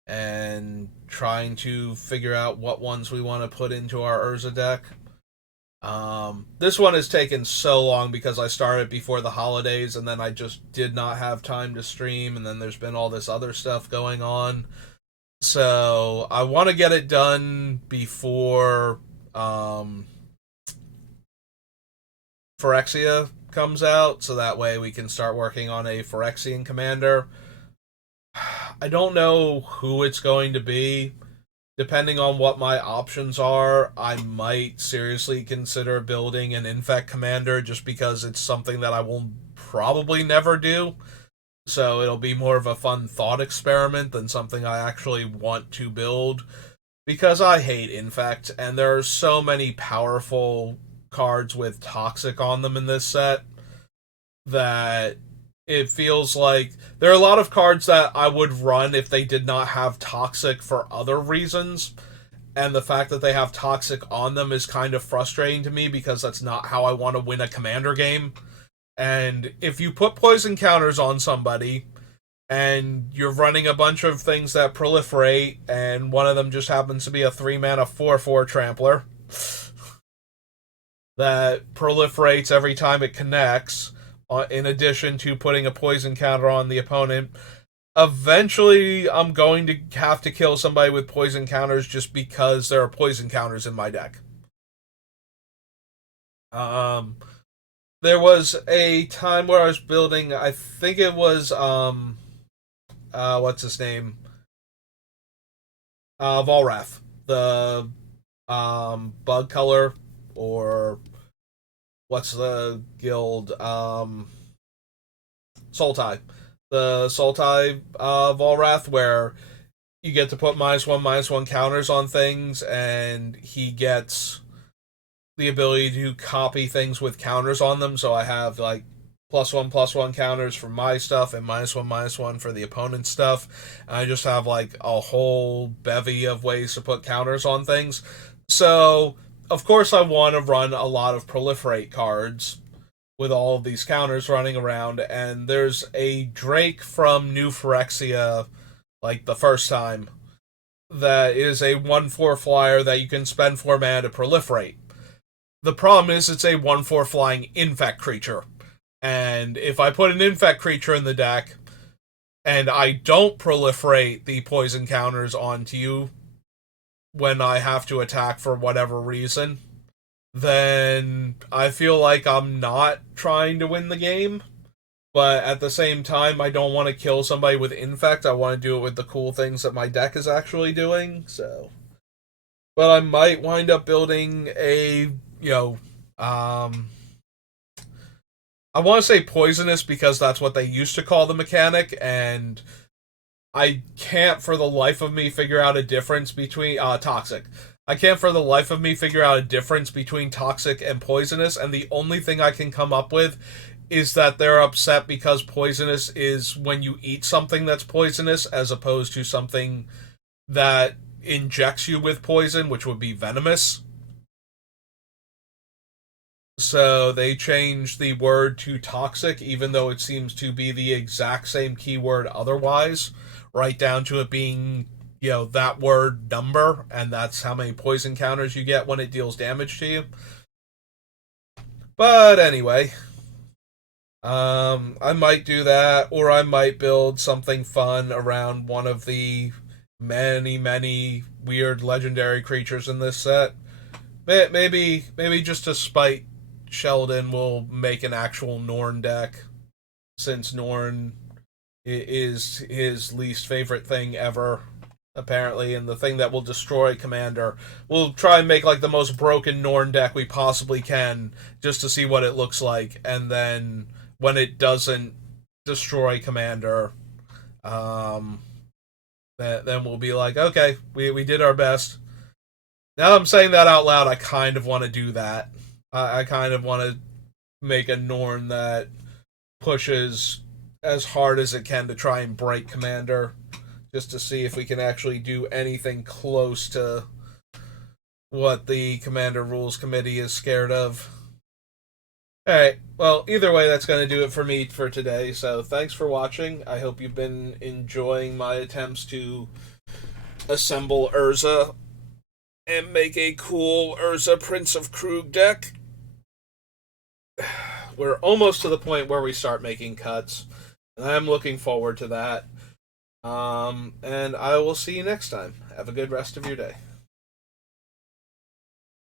and trying to figure out what ones we want to put into our Urza deck. This one has taken so long because I started before the holidays and then I just did not have time to stream, and then there's been all this other stuff going on. So I want to get it done before Phyrexia comes out, so that way we can start working on a Phyrexian commander. I don't know who it's going to be. Depending on what my options are, I might seriously consider building an Infect commander just because it's something that I will probably never do. So it'll be more of a fun thought experiment than something I actually want to build. Because I hate Infect, and there are so many powerful cards with Toxic on them in this set that it feels like there are a lot of cards that I would run if they did not have Toxic for other reasons, and the fact that they have Toxic on them is kind of frustrating to me because that's not how I want to win a commander game. And if you put poison counters on somebody and you're running a bunch of things that proliferate, and one of them just happens to be a 3-mana 4/4 trampler that proliferates every time it connects, in addition to putting a poison counter on the opponent, eventually I'm going to have to kill somebody with poison counters just because there are poison counters in my deck. There was a time where I was building, I think it was, what's his name? Volrath. The, bug color, or what's the guild? Sultai. The Sultai Volrath, where you get to put -1/-1 counters on things, and he gets the ability to copy things with counters on them. So I have like +1/+1 counters for my stuff and -1/-1 for the opponent's stuff. And I just have like a whole bevy of ways to put counters on things. So of course I want to run a lot of proliferate cards with all of these counters running around, and there's a Drake from New Phyrexia, like the first time, that is a 1/4 flyer that you can spend 4 mana to proliferate. The problem is it's a 1/4 flying Infect creature, and if I put an Infect creature in the deck and I don't proliferate the poison counters onto you when I have to attack for whatever reason, then I feel like I'm not trying to win the game. But at the same time, I don't want to kill somebody with Infect. I want to do it with the cool things that my deck is actually doing. So, but I might wind up building a, I want to say poisonous because that's what they used to call the mechanic, and I can't for the life of me figure out a difference between toxic. I can't for the life of me figure out a difference between toxic and poisonous, and the only thing I can come up with is that they're upset because poisonous is when you eat something that's poisonous as opposed to something that injects you with poison, which would be venomous. So they changed the word to toxic, even though it seems to be the exact same keyword otherwise, right down to it being, that word number, and that's how many poison counters you get when it deals damage to you. But anyway, I might do that, or I might build something fun around one of the many, many weird legendary creatures in this set. Maybe just to spite Sheldon, will make an actual Norn deck, since Norn is his least favorite thing ever. apparently, and the thing that will destroy Commander. We'll try and make like the most broken Norn deck we possibly can just to see what it looks like, and then when it doesn't destroy Commander, um, then we'll be like, okay, we did our best. Now I'm saying that out loud, I kind of want to do that. I kind of want to make a Norn that pushes as hard as it can to try and break Commander, just to see if we can actually do anything close to what the Commander Rules Committee is scared of. Alright, well, either way, that's going to do it for me for today. So thanks for watching. I hope you've been enjoying my attempts to assemble Urza and make a cool Urza Prince of Krug deck. We're almost to the point where we start making cuts, and I'm looking forward to that. And I will see you next time. Have a good rest of your day.